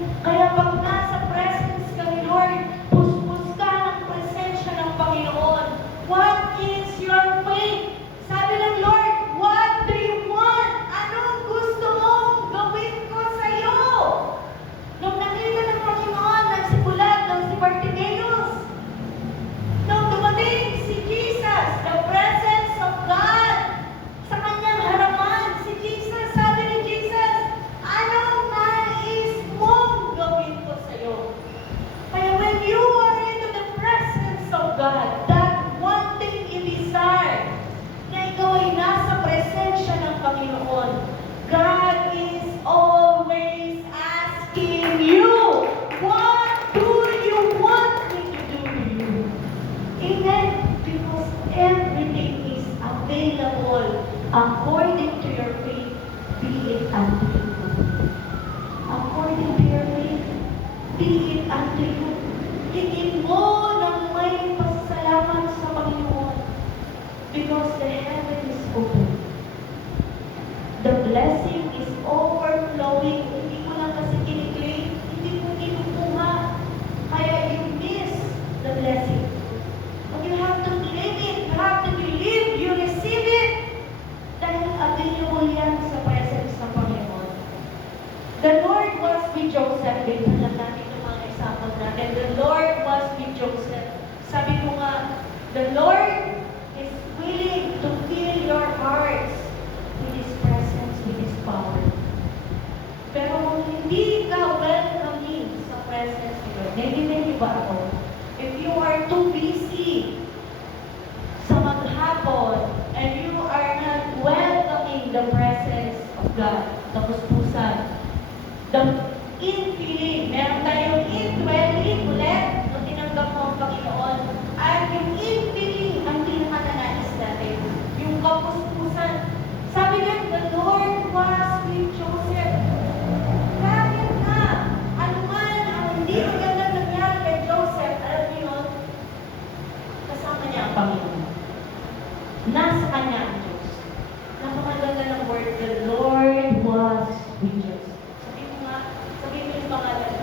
The Lord is willing to fill your hearts with His presence, with His power. Pero kung hindi ka welcoming sa presence ni Lord, naiintindihan ba ako? If you are too busy sa maghapon and you are not welcoming the presence of God, kapuspusan, the infilling, meron tayong indwelling ulit nung tinanggap mo ang Panginoon, at yung infilling ang pinakananais natin, yung kapuspusan. Sabi nga, the Lord was with Joseph. Bakit na? Ano man ang hindi maganda nangyari kay Joseph, alam niyo yun, kasama niya ang Panginoon. Nasa kanya ang Diyos. Napakaganda ng word, the Lord was with Joseph. Sabihin mo yung pangalan.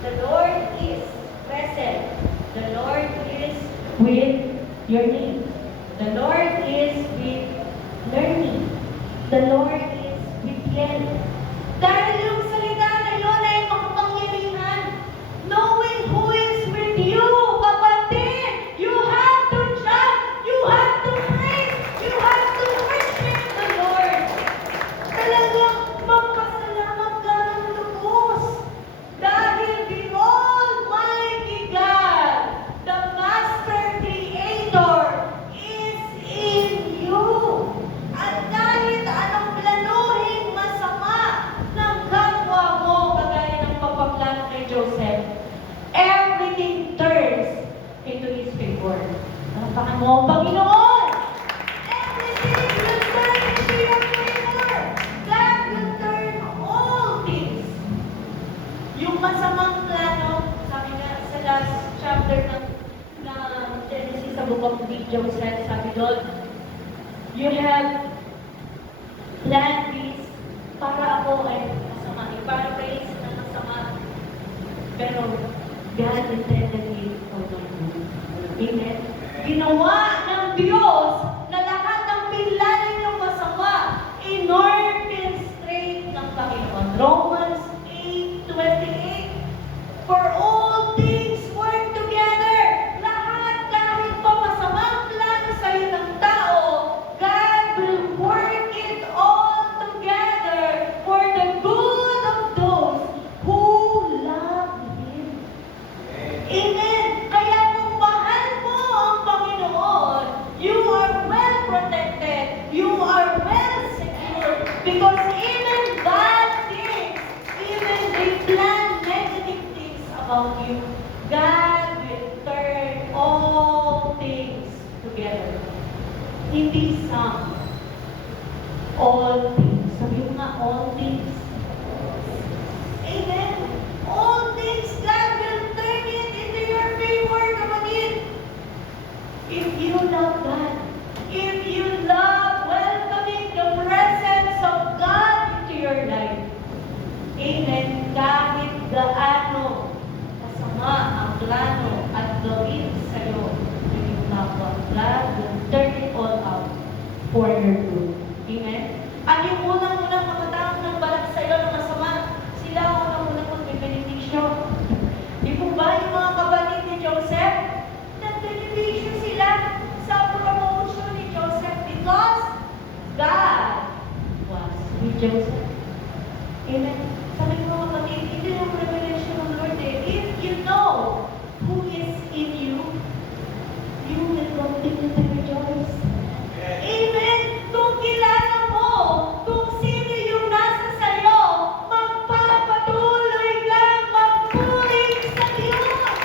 The Lord is present. The Lord is with your name. The Lord is with learning. The Lord is with Yen. Dahil yung salita na yun ay makapangyarihan. Knowing who is with you, kapatid, you have to jump, you have to praise, you have to worship the Lord. Talagang magpasalamat ka ng lubos. Dahil the Almighty God, the Master Creator, is in you. At kahit anong planuhin masama ng kapwa mo, kagaya ng papaplano kay Joseph, everything turns into His favor. Napakan mo ang Panginoon! Everything will turn into your favor. God will turn all things. Yung masamang plano, sabi nga sa last chapter ng Genesis sa book of Joseph, sabi doon, you have planned this para ako ay masama. I-paraphrase na masama. Pero God intended it for the good. Amen? Ginawa ng Diyos na lahat ng pinlanin ng masama in-orchestrate ng Panginoon. Romans 8:28. For all things work together. Lahat kahit pa masamang plano sa'yo ng tao, God will work it all together for the good of those who love Him. Amen. Kaya kung mahal mo ang Panginoon, you are well protected, you are well secured, because even bad things, even they plan negative things about you, God will turn all things together. Hindi some. All things. Sabi mo nga, all things. Amen. All things, God will turn it into your favor, kapatid. If you love God, if you love welcoming the presence of God into your life, amen, kahit gaano kasama ang plano at gawin sa'yo ng iyong kapwa, God will turn it all out for your good. Amen? At yung unang-unang makataang ng balat sa'yo ng masama, sila ang unang-unang magbe-beneficio. Di po ba yung mga kapatid ni Joseph? Nag-beneficio sila sa promotion ni Joseph because God was with Joseph. Amen? Sabi ko mga kapatid, ito yung revelation ng Lord eh. If you know who is in you, you will continue to rejoice. Amen? Kung kilala mo kung sino yung nasa sayo, magpapatuloy kang magpuling sa Diyos.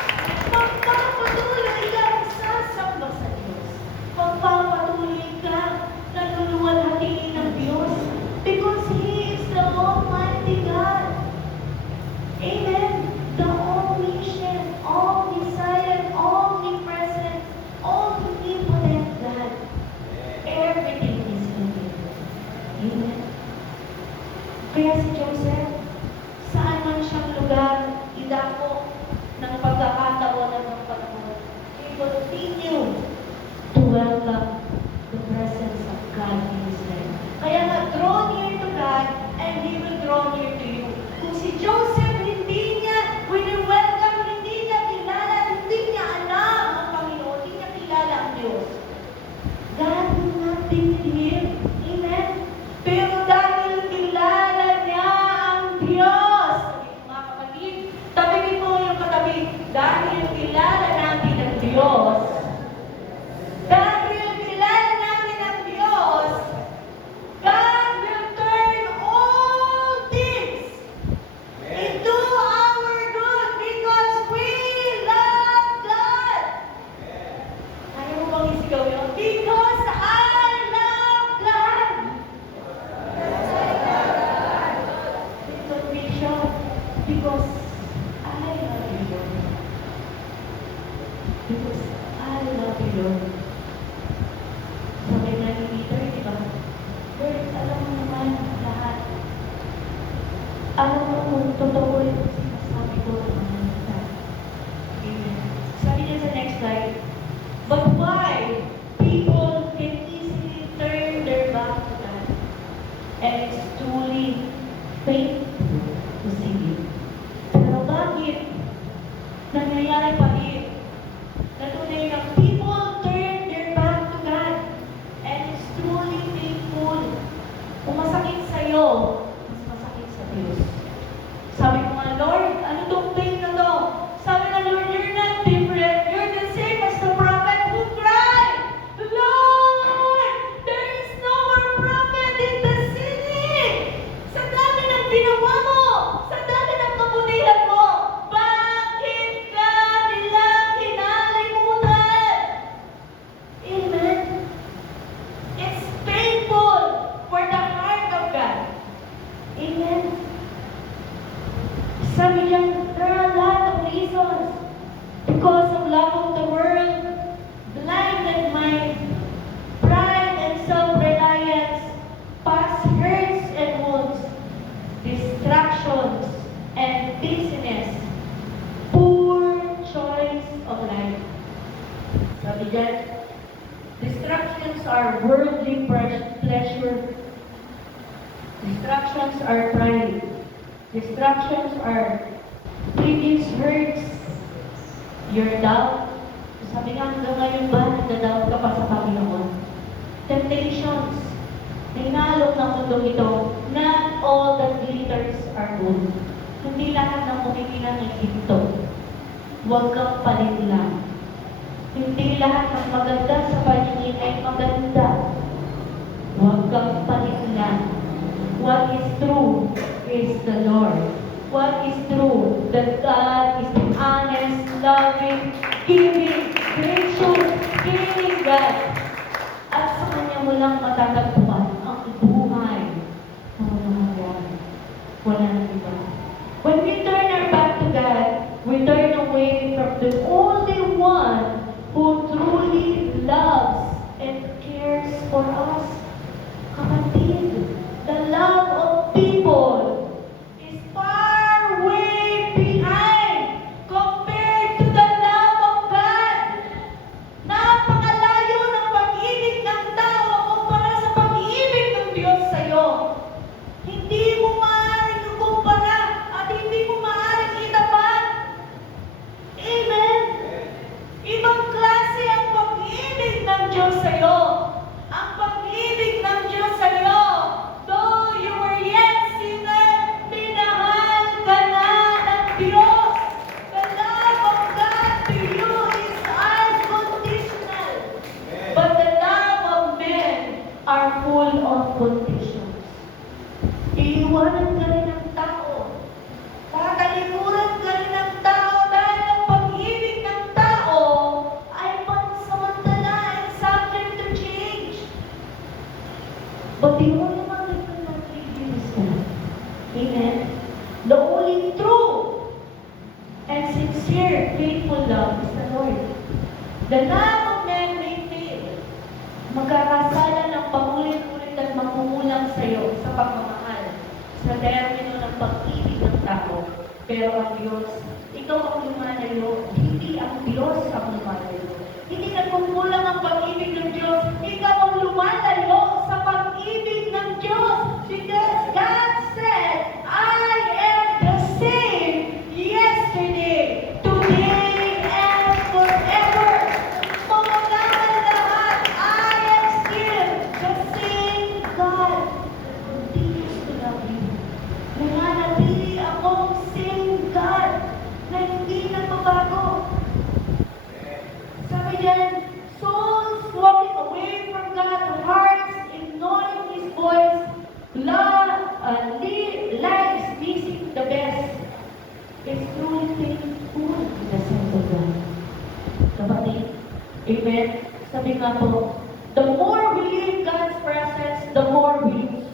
Magpapatuloy kang sasamba sa Diyos. Magpapatuloy kang naluluwalhatiin ng Diyos. Because He is the Almighty God. Amen? The omniscient, omniscient, omnipresent, omnipotent God. Everything is in Him. Amen? Kaya si Joseph, saan man siyang lugar, idako ng pagkakataon at ng panahon, he continue to welcome the presence of God in His life. Kaya nga, draw near to God and He will draw near to you. Kung si Joseph, hindi niya welcome, hindi niya kilala, hindi niya alam ang Panginoon, hindi niya kilala ang Because I love you, Lord. Because I love you, Lord. Sabi nga ni Peter, di ba? Lord, alam mo naman lahat. Alam mo kung totoo yung sinasabi ko ng mga nita. Amen. Sabi niya sa next slide, but why people can easily turn their back to God, and it's truly painful to see it. Pero bakit nangyayari pa rin? Natunay na people turn their back to God, and it's truly painful. Kung masakit sa'yo, mas masakit sa Diyos. Sabi ko nga, Lord, ano tong pain na to? Sabi nga, Lord, you're not different. You're the same as the prophet who cried, Lord, there is no more prophet in the city. Sa dami ng ginawa mo, sa dami ng kabutihan mo, bakit ka nila kinalimutan? Amen. It's painful for the heart of God. Amen. Sabi niya, there are a lot of reasons. Because of love of the world, blinded mind, pride and self-reliance, past hurts and wounds, distractions and busyness, poor choice of life. Sabi niya, distractions are worldly pleasure. Distractions are pride. Distractions are previous hurts. Your doubt. Sabi nga hanggang ngayon ba, nagda-doubt ka pa sa Panginoon? Temptations. Hinalok ng mundo ito. Not all that glitters are gold. Hindi lahat ng kumikinang ay ginto. Huwag kang palinlang. Hindi lahat ng maganda sa paningin ay maganda. Huwag kang palinlang. What is true is the Lord. What is true? That God is an honest, loving, giving, gracious, caring God. At sa Kanya mo lang matatagpuan ang buhay ng mga buhay. Wala nang iba. When we turn our back to God, we turn away from the only one who truly loves and cares for us. Kapatid, the love of people is far way behind compared to the love of God. Napakalayo ng pag-ibig ng tao kumpara sa pag-ibig ng Diyos sa iyo. Hindi mo maaaring ikumpara at hindi mo maaaring itapat. Amen? Ibang klase ang pag-ibig ng Diyos sa iyo. Ang pag-ibig ng Diyos sa iyo, though you were yet sinner, minahal ka na ng Diyos. The love of God to you is unconditional. But the love of men are full of conditions. Iiwanan ka rin ng tao. Tatalikuran ka rin ng tao dahil ang pag-ibig ng tao ay pansamantala and subject to change. But the only one that cannot leave you is God. Amen? The only true and sincere, faithful love is the Lord. The love of men may fail. Magkakasala ng paulit-ulit at magmumulang sa iyo sa pagmamahal, sa termino ng pag-ibig ng tao. Pero ang Diyos, ikaw ang lumalayo, hindi ang Diyos ang lumalayo. Hindi nagmumulang ang pag-ibig ng Diyos, ikaw ang lumalayo sa pag-ibig ng Diyos. Because God said, I am the same yesterday, today, and forever. Pumagalan lahat, I am still the same God. Continues to love you. Nananatili akong same God na hindi nagbabago. Sabi diyan, souls walking away from God, hearts ignoring His voice, lives missing the best. It's truly painful in the sense of God. Kapatid, amen? Sabi nga po, the more we live God's presence, the more we lose.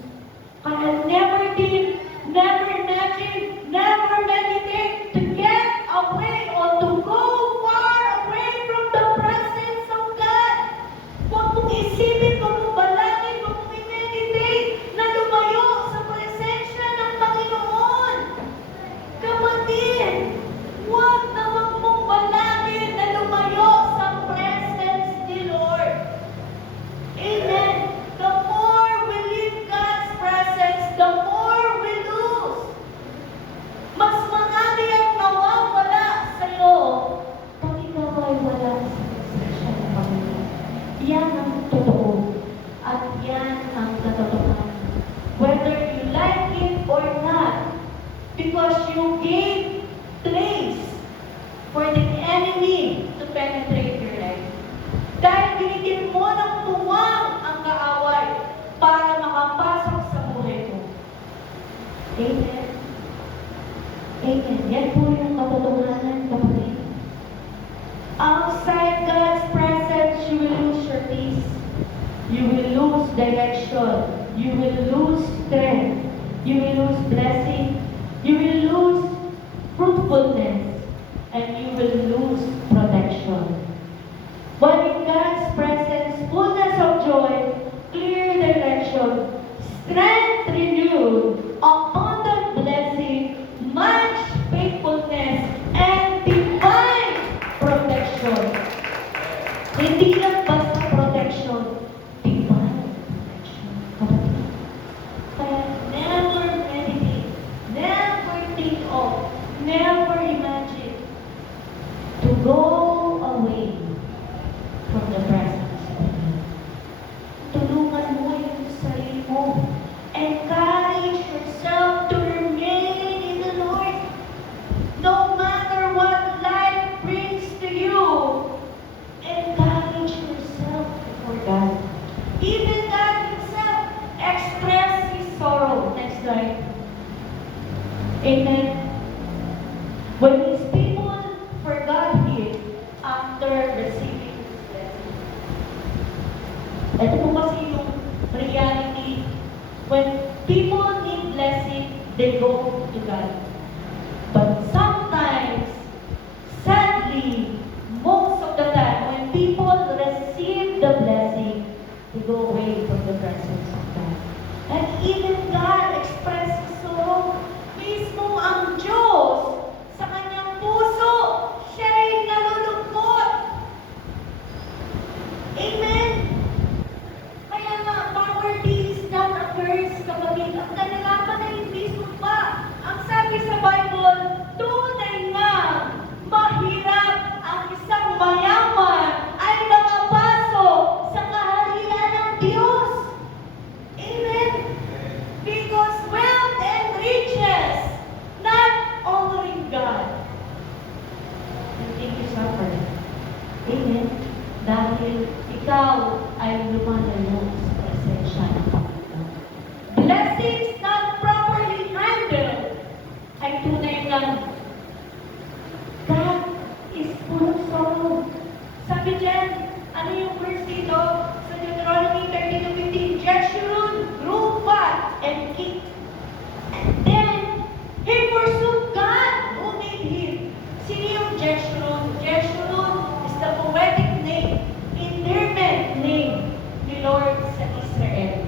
Kaya never think, never imagine, Never meditate to get away or to go far away from the presence of God. Huwag mong isipin, huwag mong balangin, huwag mong i-meditate na lumayo sa presensya ng Panginoon. Kapatid, huwag na huwag mong balangin na lumayo sa presence ni Lord. Amen. The more we leave God's presence, the more we lose. Mas marami ang nawawala sa'yo pag ikaw ay wala sa presensya ng Panginoon. Yan ang totoo. At yan ang katotohanan. Whether you like it or not, because you gave place for the enemy to penetrate your life. Dahil binigyan mo ng tuwang ang kaaway para makapasok sa buhay mo. Amen. Amen. Yan po yung katotohanan, kapatid. Outside God's presence, you will lose your peace. You will lose direction. You will lose strength. You will lose blessing. You will lose fruitfulness. And you will lose protection. But in God's presence, fullness of joy, clear direction, strength renewed, abundant blessing, much faithfulness, and divine protection. Hindi lang basta protection, divine protection. Kaya never meditate, never think of, never imagine to go away from the presence of God. Tulungan mo yung sarili mo. Encourage yourself to remain in the Lord. No matter what life brings to you, encourage yourself before God. Even God Himself expressed His sorrow. Next slide. Amen. When His people forgot Him after receiving His blessing. Ito po kasi yung reality. When people need blessing, they go to God. But sometimes, sadly, most of the time, when people receive the blessing, they go away from the presence of God. And even God expresses sorrow. Mismo ang Diyos sa kanyang puso, siya'y nalulungkot. Amen? Kaya nga, poverty is not a curse, kapatid. Ang kanalaman ay hindi sumpa. Ang sabi sa Bible, tunay nga, mahirap ang isang mayaman ay nakapasok sa kaharian ng Diyos. Amen? Because wealth and riches, not honoring God, will make you suffer. Amen? Dahil ikaw ay lumalayo sa presensya ng Panginoon. Blessings not properly handled ay tunay nga. God is full of sorrow. Sabi dyan, ano yung verse dito? Sa Deuteronomy 30:15, Jeshurun grew fat and kicked. And then, he forsook God who made him. Sino yung Jeshurun? Jeshurun is the poetic name, endearment name ni Lord sa Israel.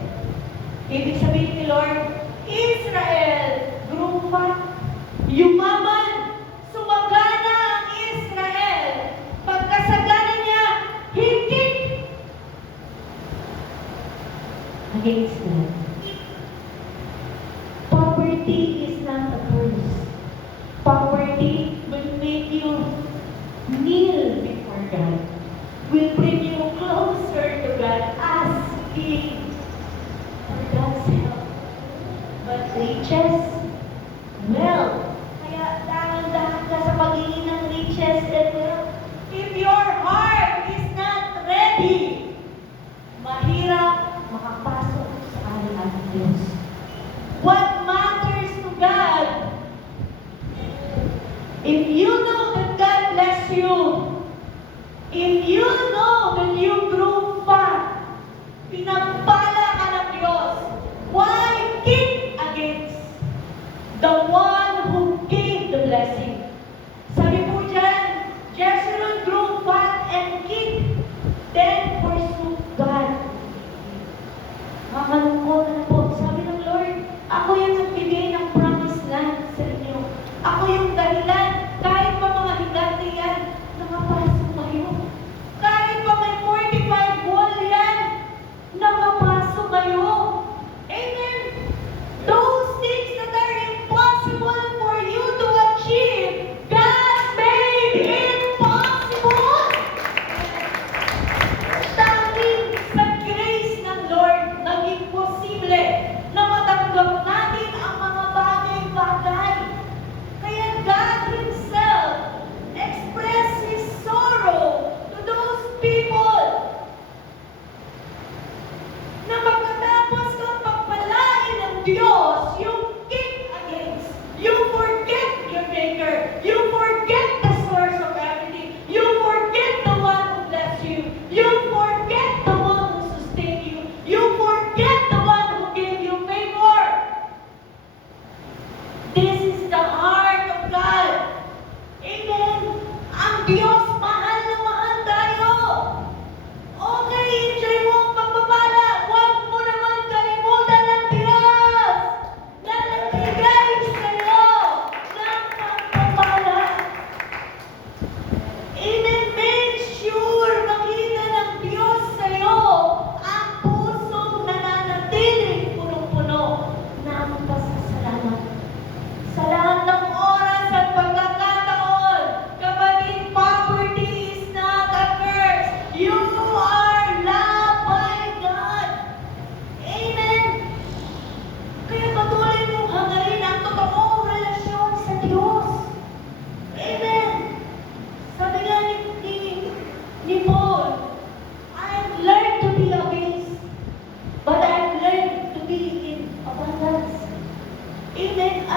Ibig sabihin ni Lord, Israel grew fat. Yumaman, sumagana ang Israel. Pagkasagana niya, higit against God. Poverty is not a curse. Poverty will make you kneel before God. Will bring you closer to God, asking for God's help. But riches, wealth, kaya dahan-dahan ka sa pagiging ng riches and wealth. If your heart is not ready, mahirap makapasok sa kaharian ng Diyos. What matters to God? If you know that God bless you, if you know that you grew fat, pinagpala ka ng Diyos, why kick against the one who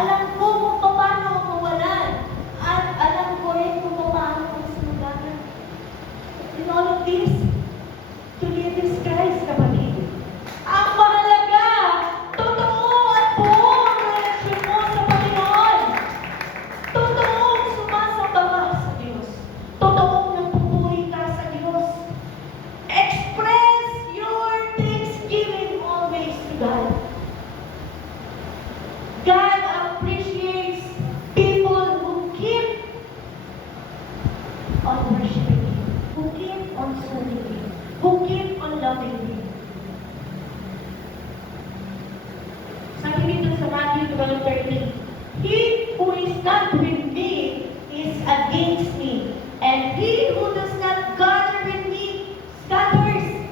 Alam ko kung paano mawalan. At alam ko rin kung paano masulugan. In all of this, to live is Christ, kapatid. Ang mahalaga, totoo at buong ang relasyon mo sa Panginoon. Totoong sumasamba ka sa Diyos. Totoong nagpupuri ka sa Diyos. Express your thanksgiving always to God. God appreciates people who keep on worshiping Him, who keep on serving Him, who keep on loving Him. Sabi dito sa Matthew 12:13, "He who is not with me is against me, and he who does not gather with me scatters."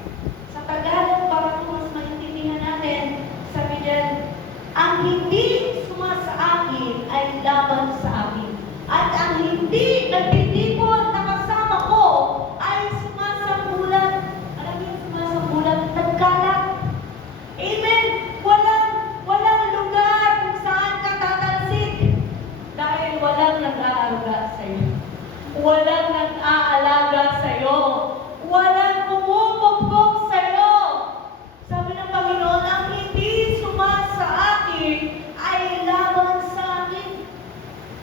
Sa Tagalog, para kung mas maintindihan natin, sabi dyan, ang hindi sumasa akin ay laban sa akin. At ang hindi nagtitipon na kasama ko ay sumasambulan. Alam niyo, sumasambulan, nagkalat. Amen! Walang lugar kung saan ka tatalsik. Dahil walang nag-aaruga sa'yo. Walang nag-aalaga sa'yo. Walang pumupukpok sa'yo. Sabi ng Panginoon, ang hindi sumasa akin ay laban sa akin.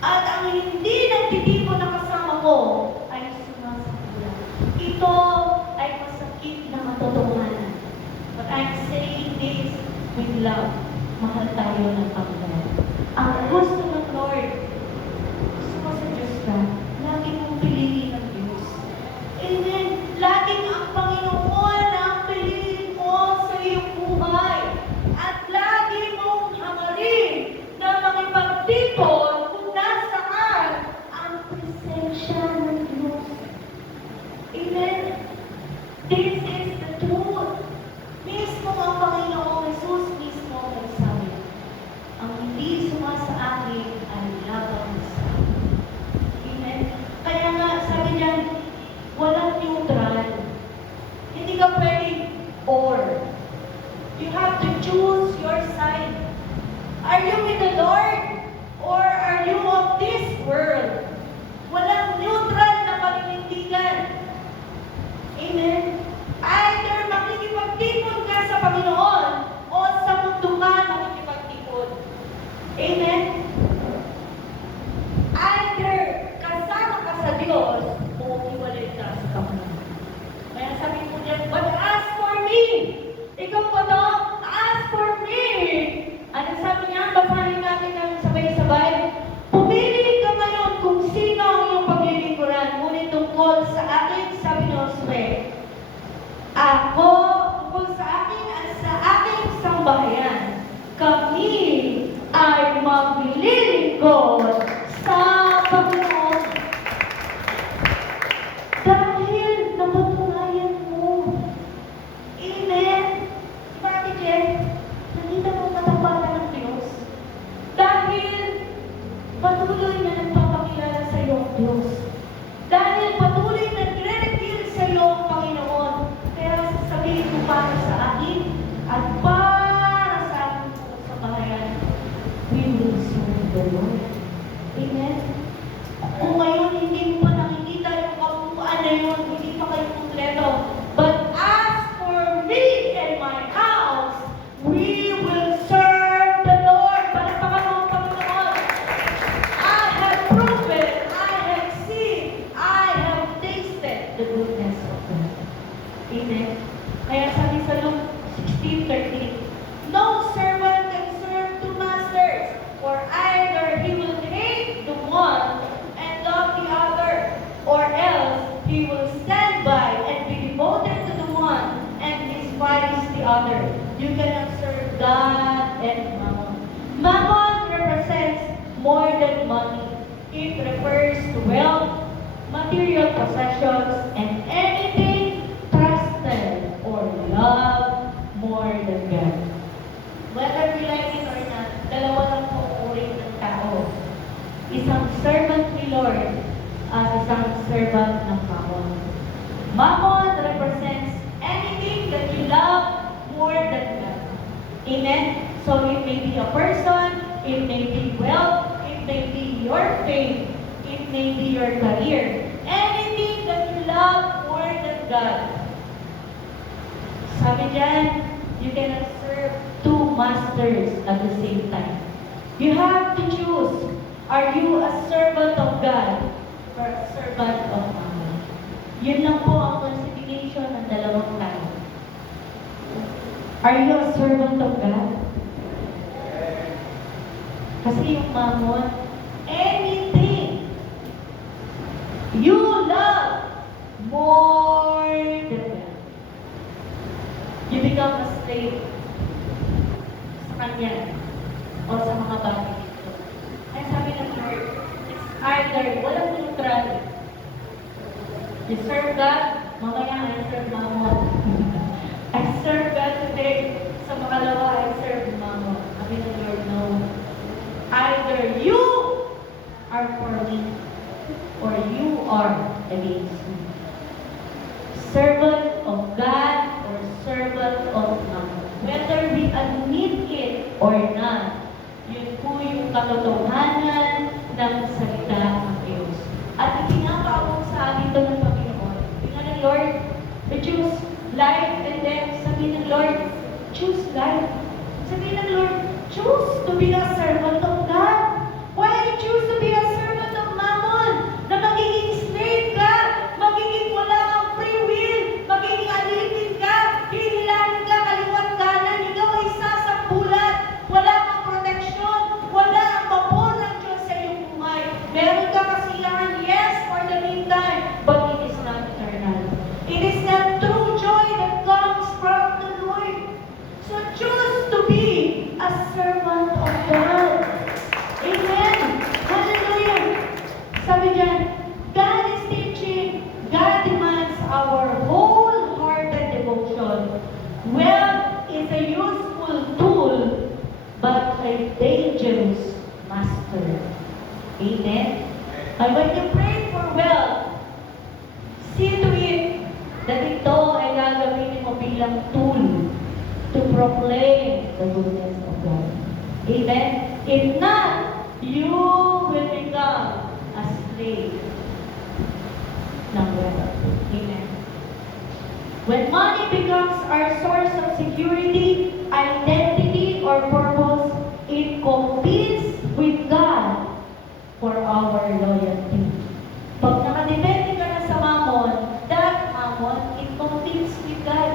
At ang hindi nagtitipon na kasama ko ay sumasambulan. Ito ay masakit na katotohanan. But I'm saying this with love. Mahal tayo ng Panginoon. Ang gusto ng Lord, gusto mo sa Diyos ka, lagi mong piliin ang Diyos. Amen. Laging ang Panginoon ang piliin mo sa iyong buhay. At lagi mong hangarin na makipagtipon kung nasaan ang presensya ng Diyos. Amen. This is the truth. Mismo ang Panginoong Jesus mismo ang nagsabi, ang hindi sumasa akin ay laban sa akin. Amen. Kaya nga, sabi niyan, walang neutral. Hindi ka pwedeng or. You have to choose your side. Are you with the Lord? Or are you of this world? Walang neutral na paninindigan. Amen. Either makikipagtipon ka sa Panginoon o sa mundo ka makikipagtipon. Amen. Either kasama ka sa Diyos o iwalay ka sa Panginoon. Kaya sabi mo niya, but as for me, ikaw po to, as for me. Ano sabi niya? Basahin natin ng sabay-sabay. Pumili ka ngayon kung sino ang iyong paglilingkuran. Ngunit tungkol sa akin, sabi ni Josue, ako, tungkol sa akin at sa aking sambahayan, kami ay maglilingkod sa Panginoon. Dahil napatunayan mo. Amen. Bakit yan? Nakita mo katapatan ng Diyos. Dahil patuloy na nagpapakilala sa iyo ang Diyos. Dahil patuloy na nire-reveal sa iyo ang Panginoon. Kaya sasabihin mo para sa akin at para sa aking sa bahayan, we will serve the Lord. Amen. Kung ngayon hindi mo pa nakikita yung kabuuan na yun, hindi pa kayo kompleto. But as for me and my house, we will serve the Lord. Palakpakan mo ang Panginoon. I have proven, I have seen, I have tasted the goodness of God. Amen. Kaya sabi sa Luke 16:13, no servant can serve two masters, for either he will hate the one and love the other, or else he will stand by and be devoted to the one and despise the other. You cannot serve God and Mammon. Mammon represents more than money. It refers to wealth, material possessions, and anything trusted or loved more than God. Whether we like it or not, dalawa lang po uri ng tao. Isang servant ni Lord at isang servant ng Mammon. Mammon represents anything that you love more than God. Amen? So it may be a person, It may be wealth, it may be your faith, it may be your career. Anything that you love more than God. Sabi diyan, you cannot serve two masters at the same time. You have to choose. Are you a servant of God or a servant of Mammon? Yun lang po ang classification ng dalawang tao. Are you a servant of God? Kasi yung Mammon, anything you love more than God, you become a slave sa kanya o sa mga bagay nito. Kaya sabi ng Lord, it's either walang neutral. You serve God, mamaya I serve Mammon. I serve God today. Sa makalawa, I serve Mammon. Sabi ng Lord, no. Either you are for me or you are against me. Servant of God or servant of Mammon. Whether we admit it or not, yun po yung katotohanan ng salita ng Diyos. At ipinapaabot sa atin ito ng Panginoon. Tingnan ng Lord, we choose life and death. Sabi ng Lord, choose life. Sabi ng Lord, choose to be a servant of God. Why you choose to be a servant of Mammon? Na magiging slave ka, magiging wala kang free will, magiging addicted ka, hihilahin ka, kaliwat kanan, ikaw ay sasambulat, wala kang proteksyon, wala ang pabor ng Diyos sa iyong buhay. Meron ka kasiyahan, yes, for the meantime, but it is not eternal. It is not true joy that comes from the Lord. So choose to be a servant of God. Amen. Hallelujah. Sabi diyan, God is teaching, God demands our wholehearted devotion. Wealth is a useful tool, but a dangerous master. Amen. And when you pray for wealth, see to it that ito ay gagamitin mo bilang tool to proclaim the goodness of God. Amen? If not, you will become a slave ng wealth. Amen. When money becomes our source of security, identity, or purpose, it competes with God for our loyalty. Pag nakadepende ka na sa Mammon, that Mammon, it competes with God.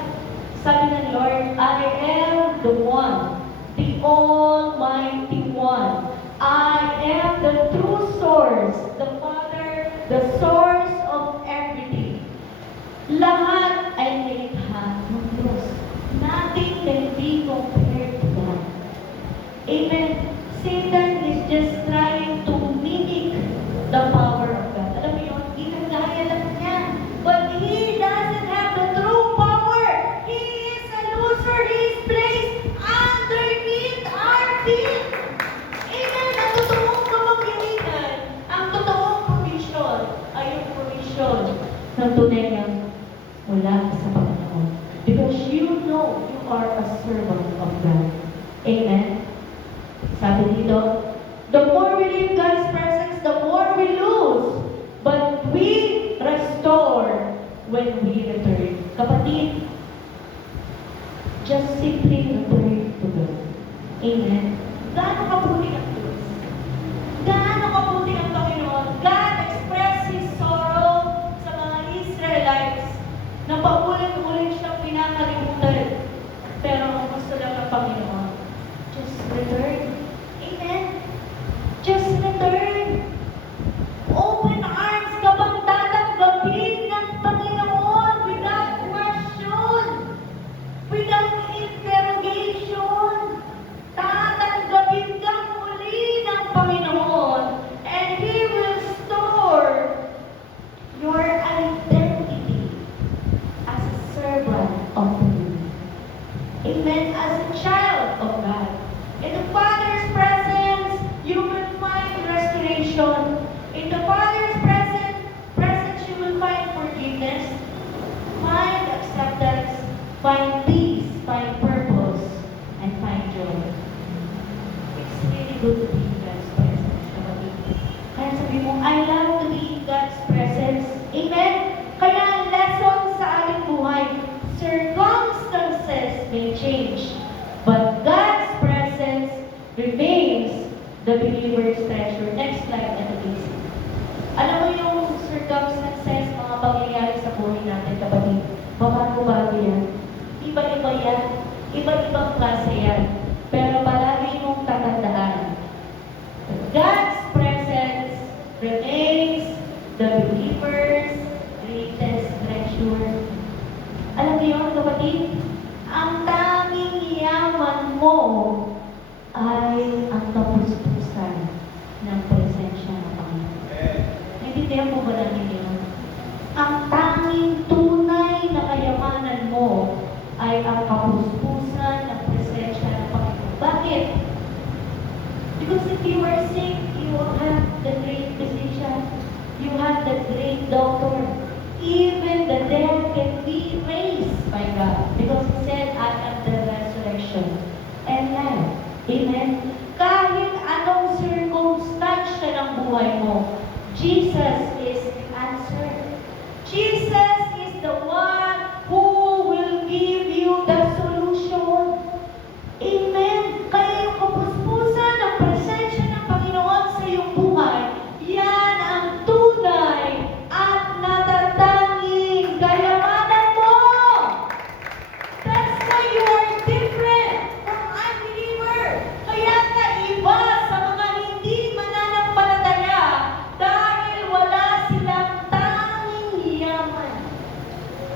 Sabi ng Lord, I am the one, the Almighty One. I am the true source, the Father, the source of everything. Lahat ay nilikha ng Diyos. Nothing can be compared to God. Amen. Satan is just trying to mimic the power of God. Alam mo yun, ginagaya lang niya. But he doesn't have the true power. He is a loser. He is placed underneath our feet. Amen. Ang totoong kapangyarihan, ang totoong provision, ay yung provision ng tunay na mula sa Panginoon. Because you know you are a servant of God. Amen. Sabi dito, the more we leave God's presence, the more we lose. But we restore when we return. Kapatid, just simply return to God. Amen. Gaano kabuti ang Diyos? Gaano kabuti ang Panginoon? God expressed His sorrow sa mga Israelites na paulit-ulit siyang pinakalimutan. Pero ang gusto lang ng Panginoon, just return. Amen. Just return. Open arms ka bang tatanggapin ng Panginoon without question, without interrogation. Tatanggapin ka muli ng Panginoon and He will store your identity as a servant of the Lord. Amen. As a child of God. In the Father's presence, you will find restoration. In the Father's presence, you will find forgiveness, find acceptance, find peace, find purpose, and find joy. It's really good to be in God's presence, kapatid. Kaya sabi mo, I love to be in God's presence. Amen? Kaya ang lesson sa ating buhay, circumstances may change, but God's presence remains the believer's treasure. Next slide, please. Alam mo yung circumstances, mga pangyayari sa buhay natin, kapatid, bago-bago yan. Iba-iba yan. Iba-ibang klase yan. Pero palagi mong tatandaan, God's presence remains the believer's greatest treasure. Alam niyo yun, kapatid? Ang tanging yaman mo ay ang kapuspusan ng presensya ng Panginoon. Naintindihan mo ba namin yun? Ang tanging tunay na kayamanan mo ay ang kapuspusan ng presensya ng Panginoon. Bakit? Because if you are sick, you have the great physician. You have the great doctor. Even the dead can be raised by God. Because He said, I am the resurrection and life. Amen? Kahit anong circumstansya ng buhay mo, Jesus is the answer. Jesus is the one who will give you the solution. Amen? Kaya yung kapuspusan ng presensya ng Panginoon sa iyong buhay, yan ang tunay at natatanging kayamanan mo. That's why you are different from unbeliever. Kaya ka iba sa mga hindi mananampalataya dahil wala silang tanging yaman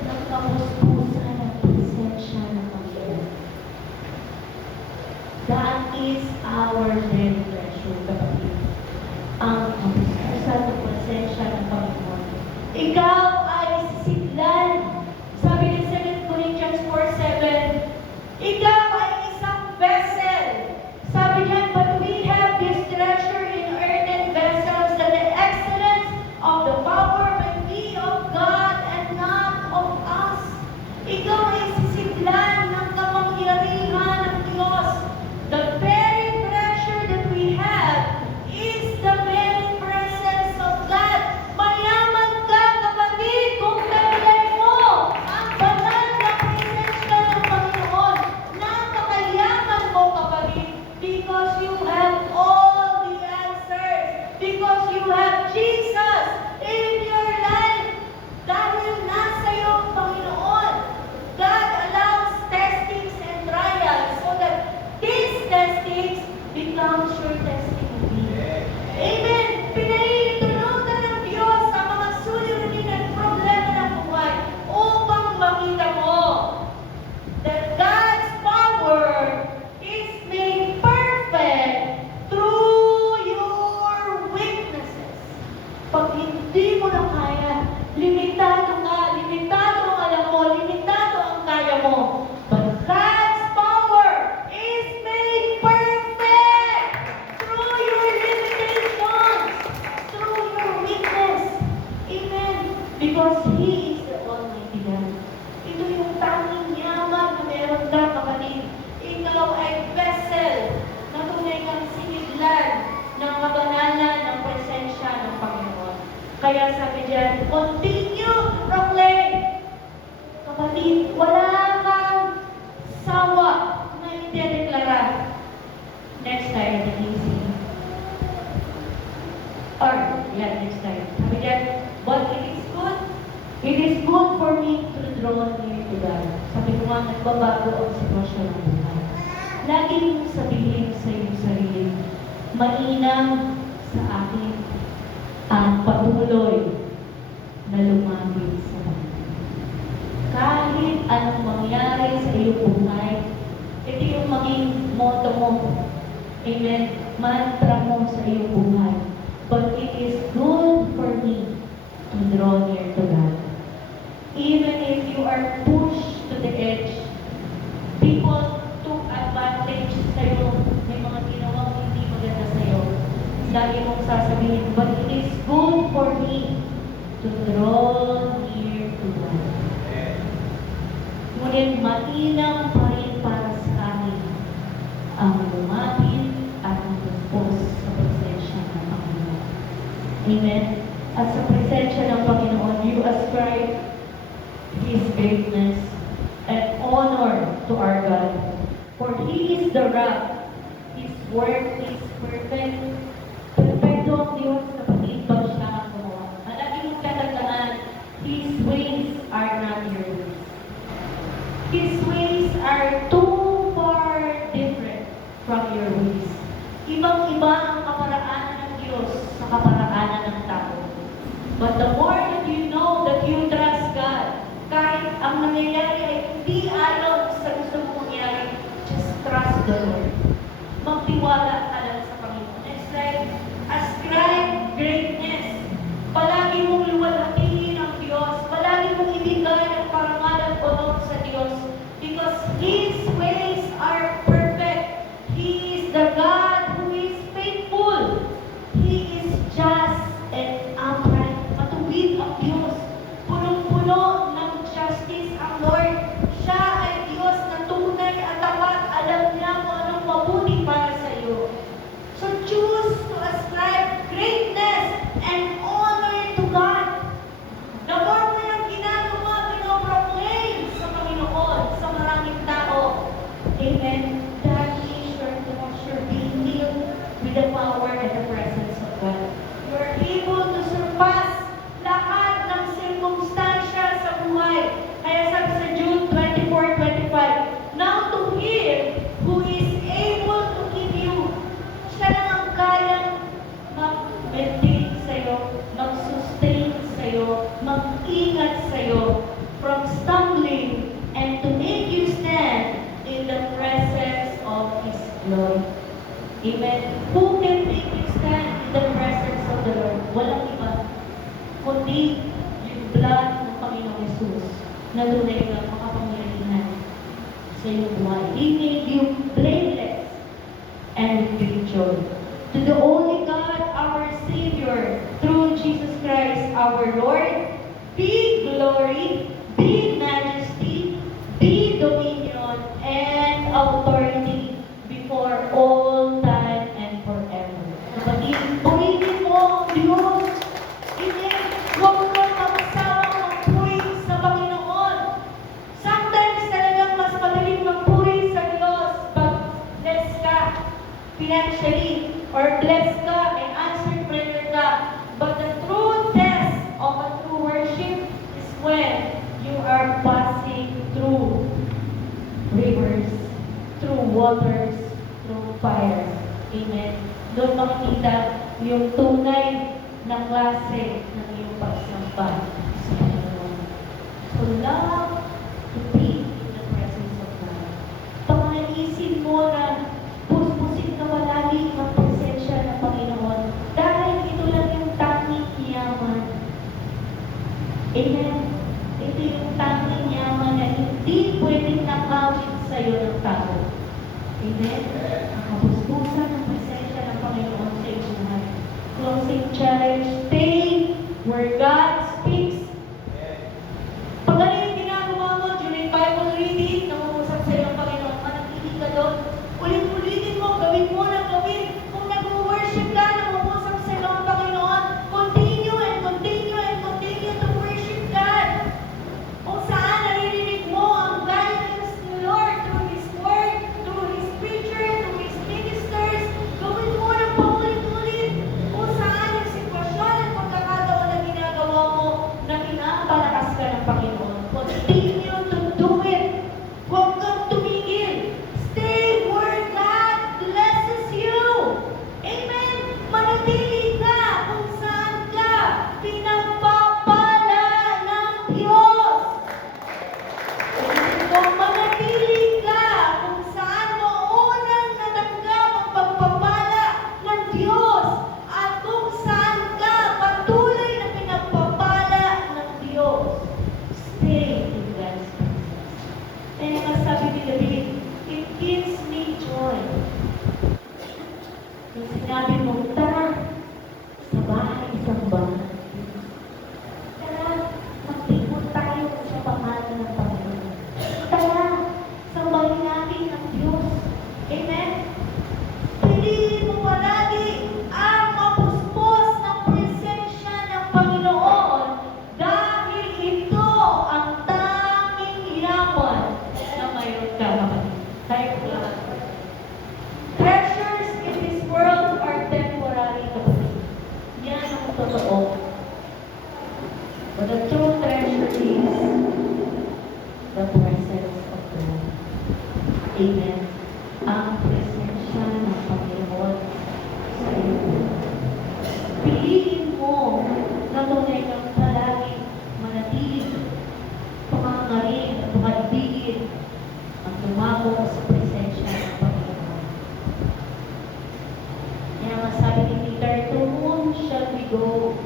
ng kapuspusan ng presensya ng Panginoon. That is our very treasure, kapatid. Ang kapuspusan ng presensya ng Panginoon. Ikaw ay sisidlan. Sabi ni 2 Corinthians 4:7, ikaw ay isang vessel. Sabi niyan, but we have this treasure in earthen vessels, that the excellence of the power may be of God and not of us. Ikaw ay sisidlan ng kapangyarihan ng Diyos. The very treasure that we have is the very presence of God. Mayaman ka, kapatid, kung dalay mo ang banal na presensya ng Panginoon. Napakayaman mo, kapatid, because you have all the answers. Because you have Jesus in your life. Dahil nasa iyo ang Panginoon. God allows testings and trials so that these testings becomes your testimony. Amen. Pinahihintulutan ng Diyos ang mga suliranin at problema ng buhay upang makita mo that God's power is made perfect through your weaknesses. Pag hindi mo na kaya, limitado ang alam mo, limitado ang kaya mo. But God's power is made perfect through your limitations, through your weakness. Amen. Because He is the Almighty God. Ito yung tanging yaman na meron ka, kapatid. Ikaw ay vessel na tunay kang siniglan ng kabanalan ng presensya ng Panginoon. Kaya sabi diyan, continue to proclaim. Kapatid, wala kang sawa na idedeklara. Next slide, easy. Or, next slide. Sabi diyan, but it is good for me to draw near to God. Sabi ko nga, nagbabago ang sitwasyon ng buhay. Lagi mong sabihin sa iyong sarili, mainam sa akin ang patuloy na lumapit sa Panginoon. Kahit anong mangyari sa iyong buhay, ito yung maging motto mo. Amen. Mantra mo sa iyong buhay. But it is good for me to draw near to God. Even if you are pushed to the edge, people took advantage sa'yo, may mga ginawang hindi maganda sa'yo. Lagi mong sasabihin, but it is good for me to draw near to God. Ngunit mainam pa rin para sa amin ang lumapit at magdasal mag-expose sa presensya ng Panginoon. Amen? At sa presensya ng Panginoon, you ascribe His greatness and honor to our God. For He is the rock. His work is perfect. Perfecto ang Diyos, kapatid, pag siya ang gumawa. Ang lagi mong tatandaan, His ways are not your ways. His ways are too far different from your ways. Ibang-iba ang kaparaanan ng Diyos sa kaparaanan ng tao. But the more that you know that you trust God, kahit ang nangyayari ay hindi ayon sa gusto mong mangyari, just trust the Lord. Magtiwala ka lang sa Panginoon. It's like, ascribe greatness. Palagi mong luwalhatiin ang Diyos. Palagi mong ibigay ang parangal at honor sa Diyos. Because His ways are perfect. He is the God who is faithful. He is just and upright. Matuwid ang Diyos. Punong-puno ng justice ang Lord. Siya ay Diyos na tunay at tapat. Alam niya kung anong mabuti para sa iyo. So choose to ascribe greatness and honor to God. The more mo yung ginagawa, pinoproclaim sa Panginoon, sa maraming tao. Amen. That is your you're being filled with the power and the presence of God. You're able to surpass lahat ng sirkumstansya sa buhay. Kaya sabi sa Jude 24:25, now to Him who is able to give you, siya lang ang kayang mag-maintain sa'yo, mag-sustain sa'yo, mag-ingat sa'yo from stumbling and to make you stand in the presence of His glory. Amen. Who can make you stand in the presence of the Lord? Walang iba, kundi yung blood ng Panginoong Jesus na tunay na makapangyarihan sa iyong buhay. He made you blameless and with great joy. To the only God, our Savior, through Jesus Christ, our Lord, be glory, be majesty, be dominion, and authority before all time and forever. Kapatid, purihin mo ang Diyos. Amen. Huwag mo magsawang magpuri sa Panginoon. Sometimes talagang mas madaling magpuri sa Diyos pag blessed ka financially or blessed ka and answered prayer ka. But the true test of a true worship is when you are passing through rivers, through waters, through fire. Amen. Doon makikita yung tunay na klase ng iyong pagsamba sa Panginoon. So love to be in the presence of God. Pangalisin mo na puspusin ka palagi ng presensya ng Panginoon dahil ito lang yung tanging yaman. Amen. Ito yung tanging yaman na hindi pwedeng nakawin sa iyo ng tao. Amen. Ang kapuspusan ng presensya ng Panginoon sa iyong buhay. Closing challenge, stay where God speaks. Pag ano yung ginagawa mo during Bible reading, nangungusap sa iyong Panginoon, manatili ka doon. Ulit-ulitin mo, gawin mo na gawin. Kung nag-worship ka, nangungusap sa iyong Panginoon, continue and continue and continue to worship God. Kung saan naririnig mo ang guidance ni Lord through His Word, through His preacher, through His ministers, gawin mo ng paulit-ulit kung saan yung sitwasyon at pagkakataon na ginagawa totoo. But the true treasure is the presence of God. Amen. Ang presensya ng Panginoon sa iyo. Piliin mo na tunay kang palagi manatili, pangangarin at tumaligid ang tumako sa presensya ng Panginoon. Kaya nga sabi ni Peter, to whom shall we go?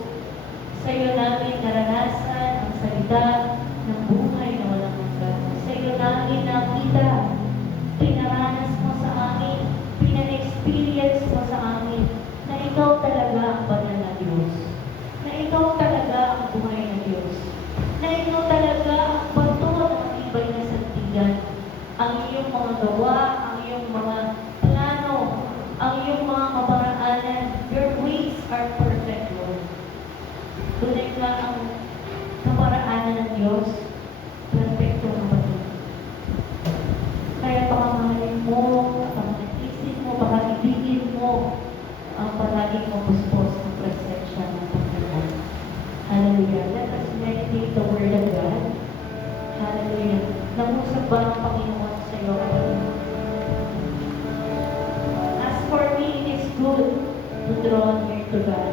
Sa iyo namin naranasan ang salita ng buhay na walang hanggan. Sa iyo namin nakita, pinaranas mo sa amin, pina-experience mo sa amin, na ikaw talaga ang banal na Diyos. Na ikaw talaga ang buhay na Diyos. Na ikaw talaga ang bato ng ibay na santigan. Ang iyong mga gawa, ang iyong mga plano, ang iyong mga kaparaanan, your ways are perfect, Lord. Tunay nga ang kaparaanan ng Diyos, perfecto na bato. Kaya pakamahalin mo, pakanatisin mo, pakakibigin mo ang palaging mapuspos ng presensya ng Panginoon. Hallelujah. Let us meditate the Word of God. Hallelujah. Nangusap ba ang Panginoon sa iyo? As for me, it is good to draw near to God.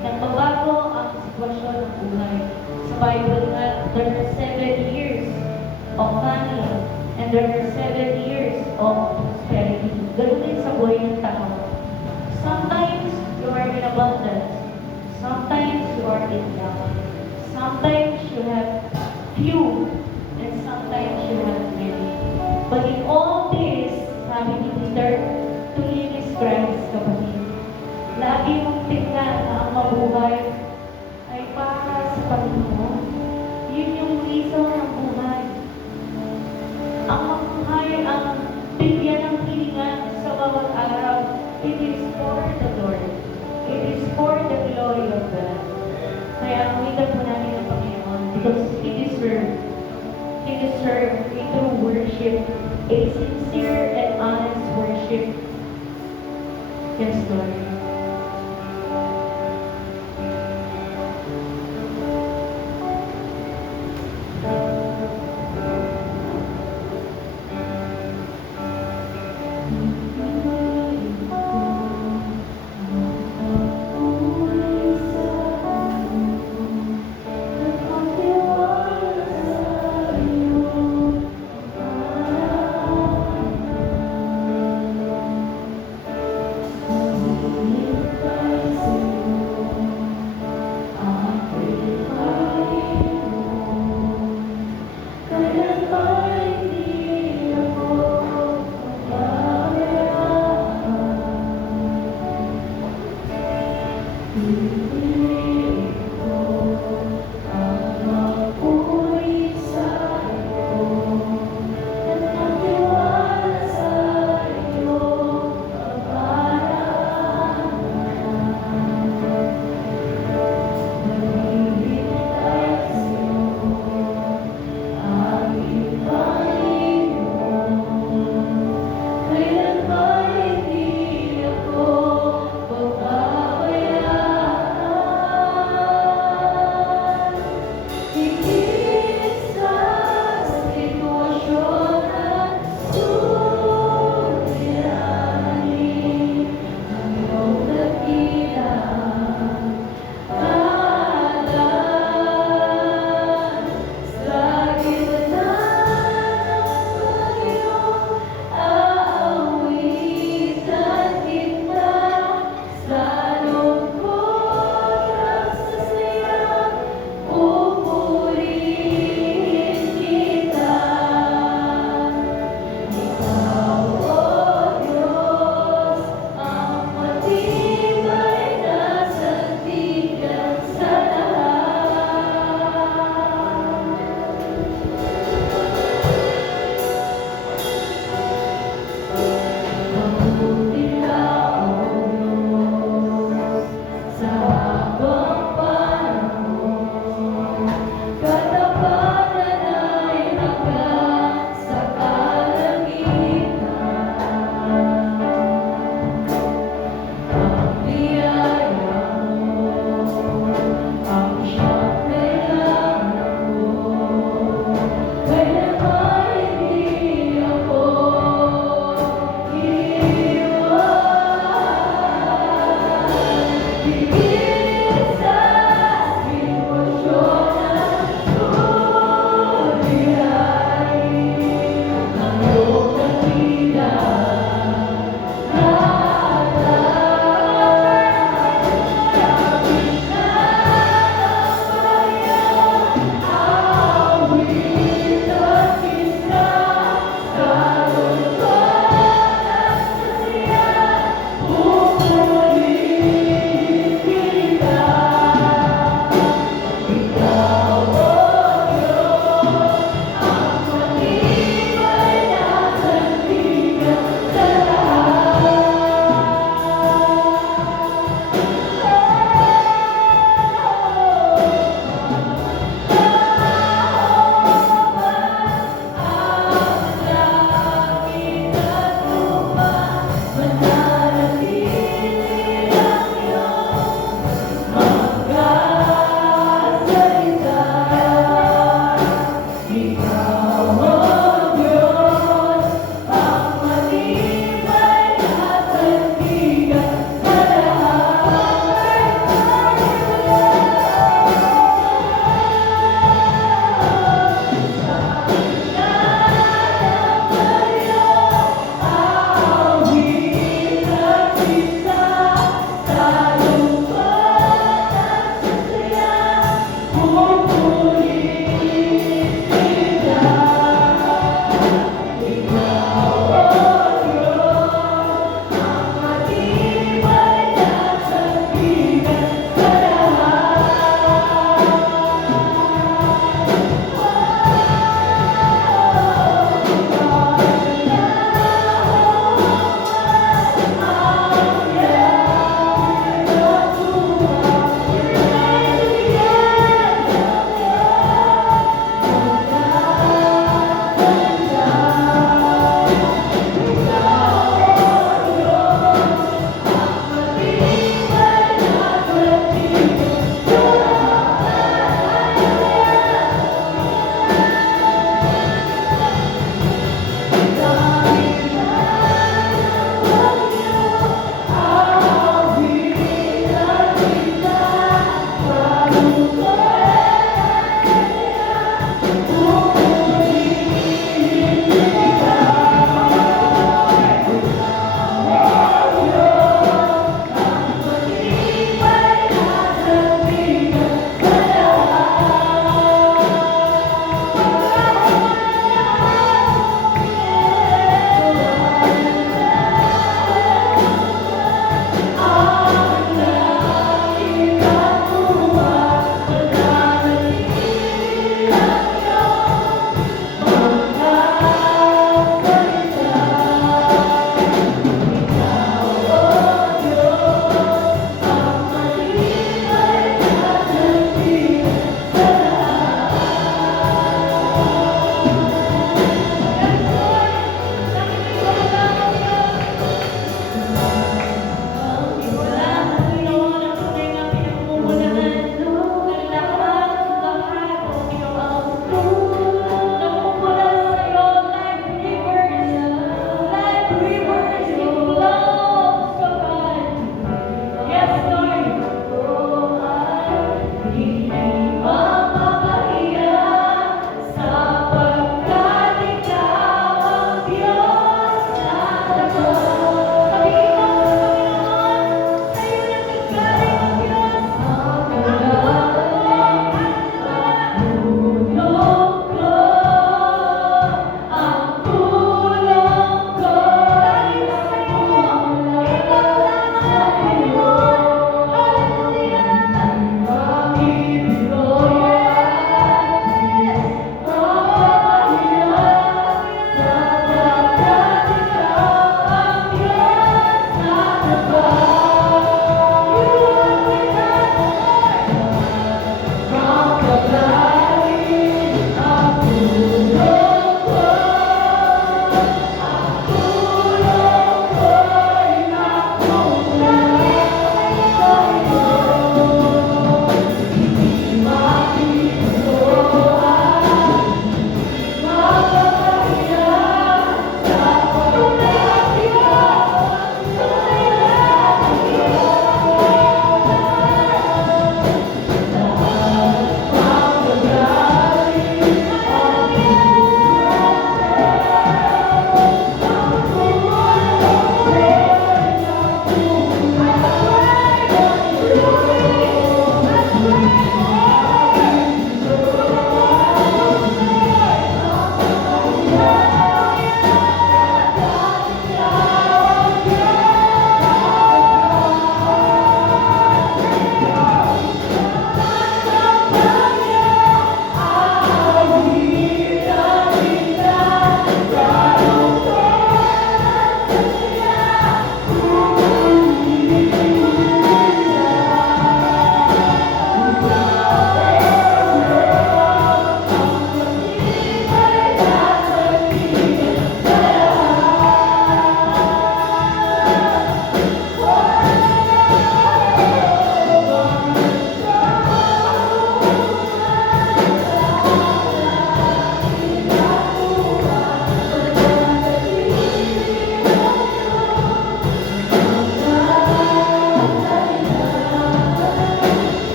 Nagbabago ang sitwasyon ng buhay. Sa Bible nga, there are 7 years of famine and there are 7 years of prosperity. Ganun din sa buhay ng tao. Sometimes you are in abundance. Sometimes you are in lack. Sometimes you have few and sometimes you have many. But in all this, sabi ni Peter, to live is Christ, kapatid. Lagi mong tingnan na ang mabuhay ay para sa Panginoon. Yun yung reason ng buhay. Ang mabuhay, ang bigyan ng hilingan sa bawat araw, it is for the Lord. It is for the glory of God. Kaya awitan po namin ang Panginoon because He deserves a true worship, a sincere and honest worship. Yes, Lord.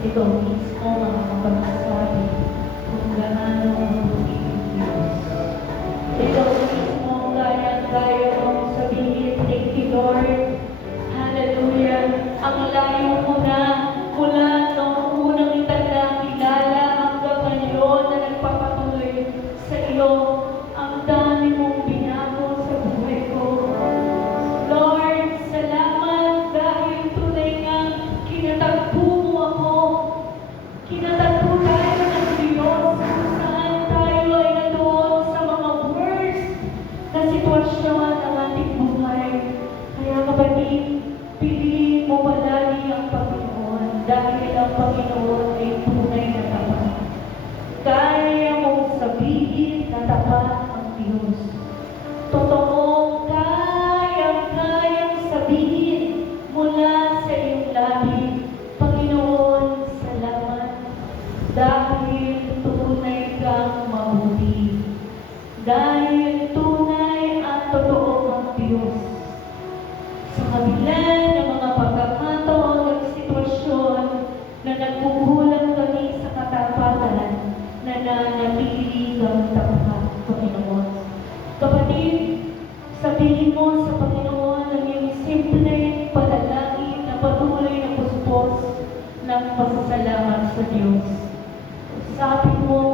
ito mismo ang makapagsasabi kung gaano mabuti ang Diyos. Ito mismo ang gaya mong sabihin, thank you Lord. Hallelujah. Ang layo mo na mula noong unang itala kilala hanggang ngayon na nagpapatuloy sa iyo. Ang dami mong binago sa buhay ko. Lord, salamat dahil tunay nga kinatagpo mo ako. Kinatagpo tayo ng Diyos kung saan tayo ay nandoon sa mga worst na sitwasyon ng ating buhay. Kaya kapatid, piliin mo palagi ang Panginoon dahil ang Panginoon ay tunay na tapat. Kaya mong sabihin na tapat ang Diyos. Totoong kayang sabihin mula sa iyong labi, Panginoon, salamat dahil tunay kang mabuti. Dahil tunay at totoo ang Diyos. Sa kabila ng mga pagkakataon at sitwasyon na nagkukulang kami sa katapatan, nananatili kang tapat, Panginoon. Kapatid, sabihin mo sa Panginoon ang iyong simple panalangin na patuloy na puspos ng pasasalamat sa Diyos. Sabi mo,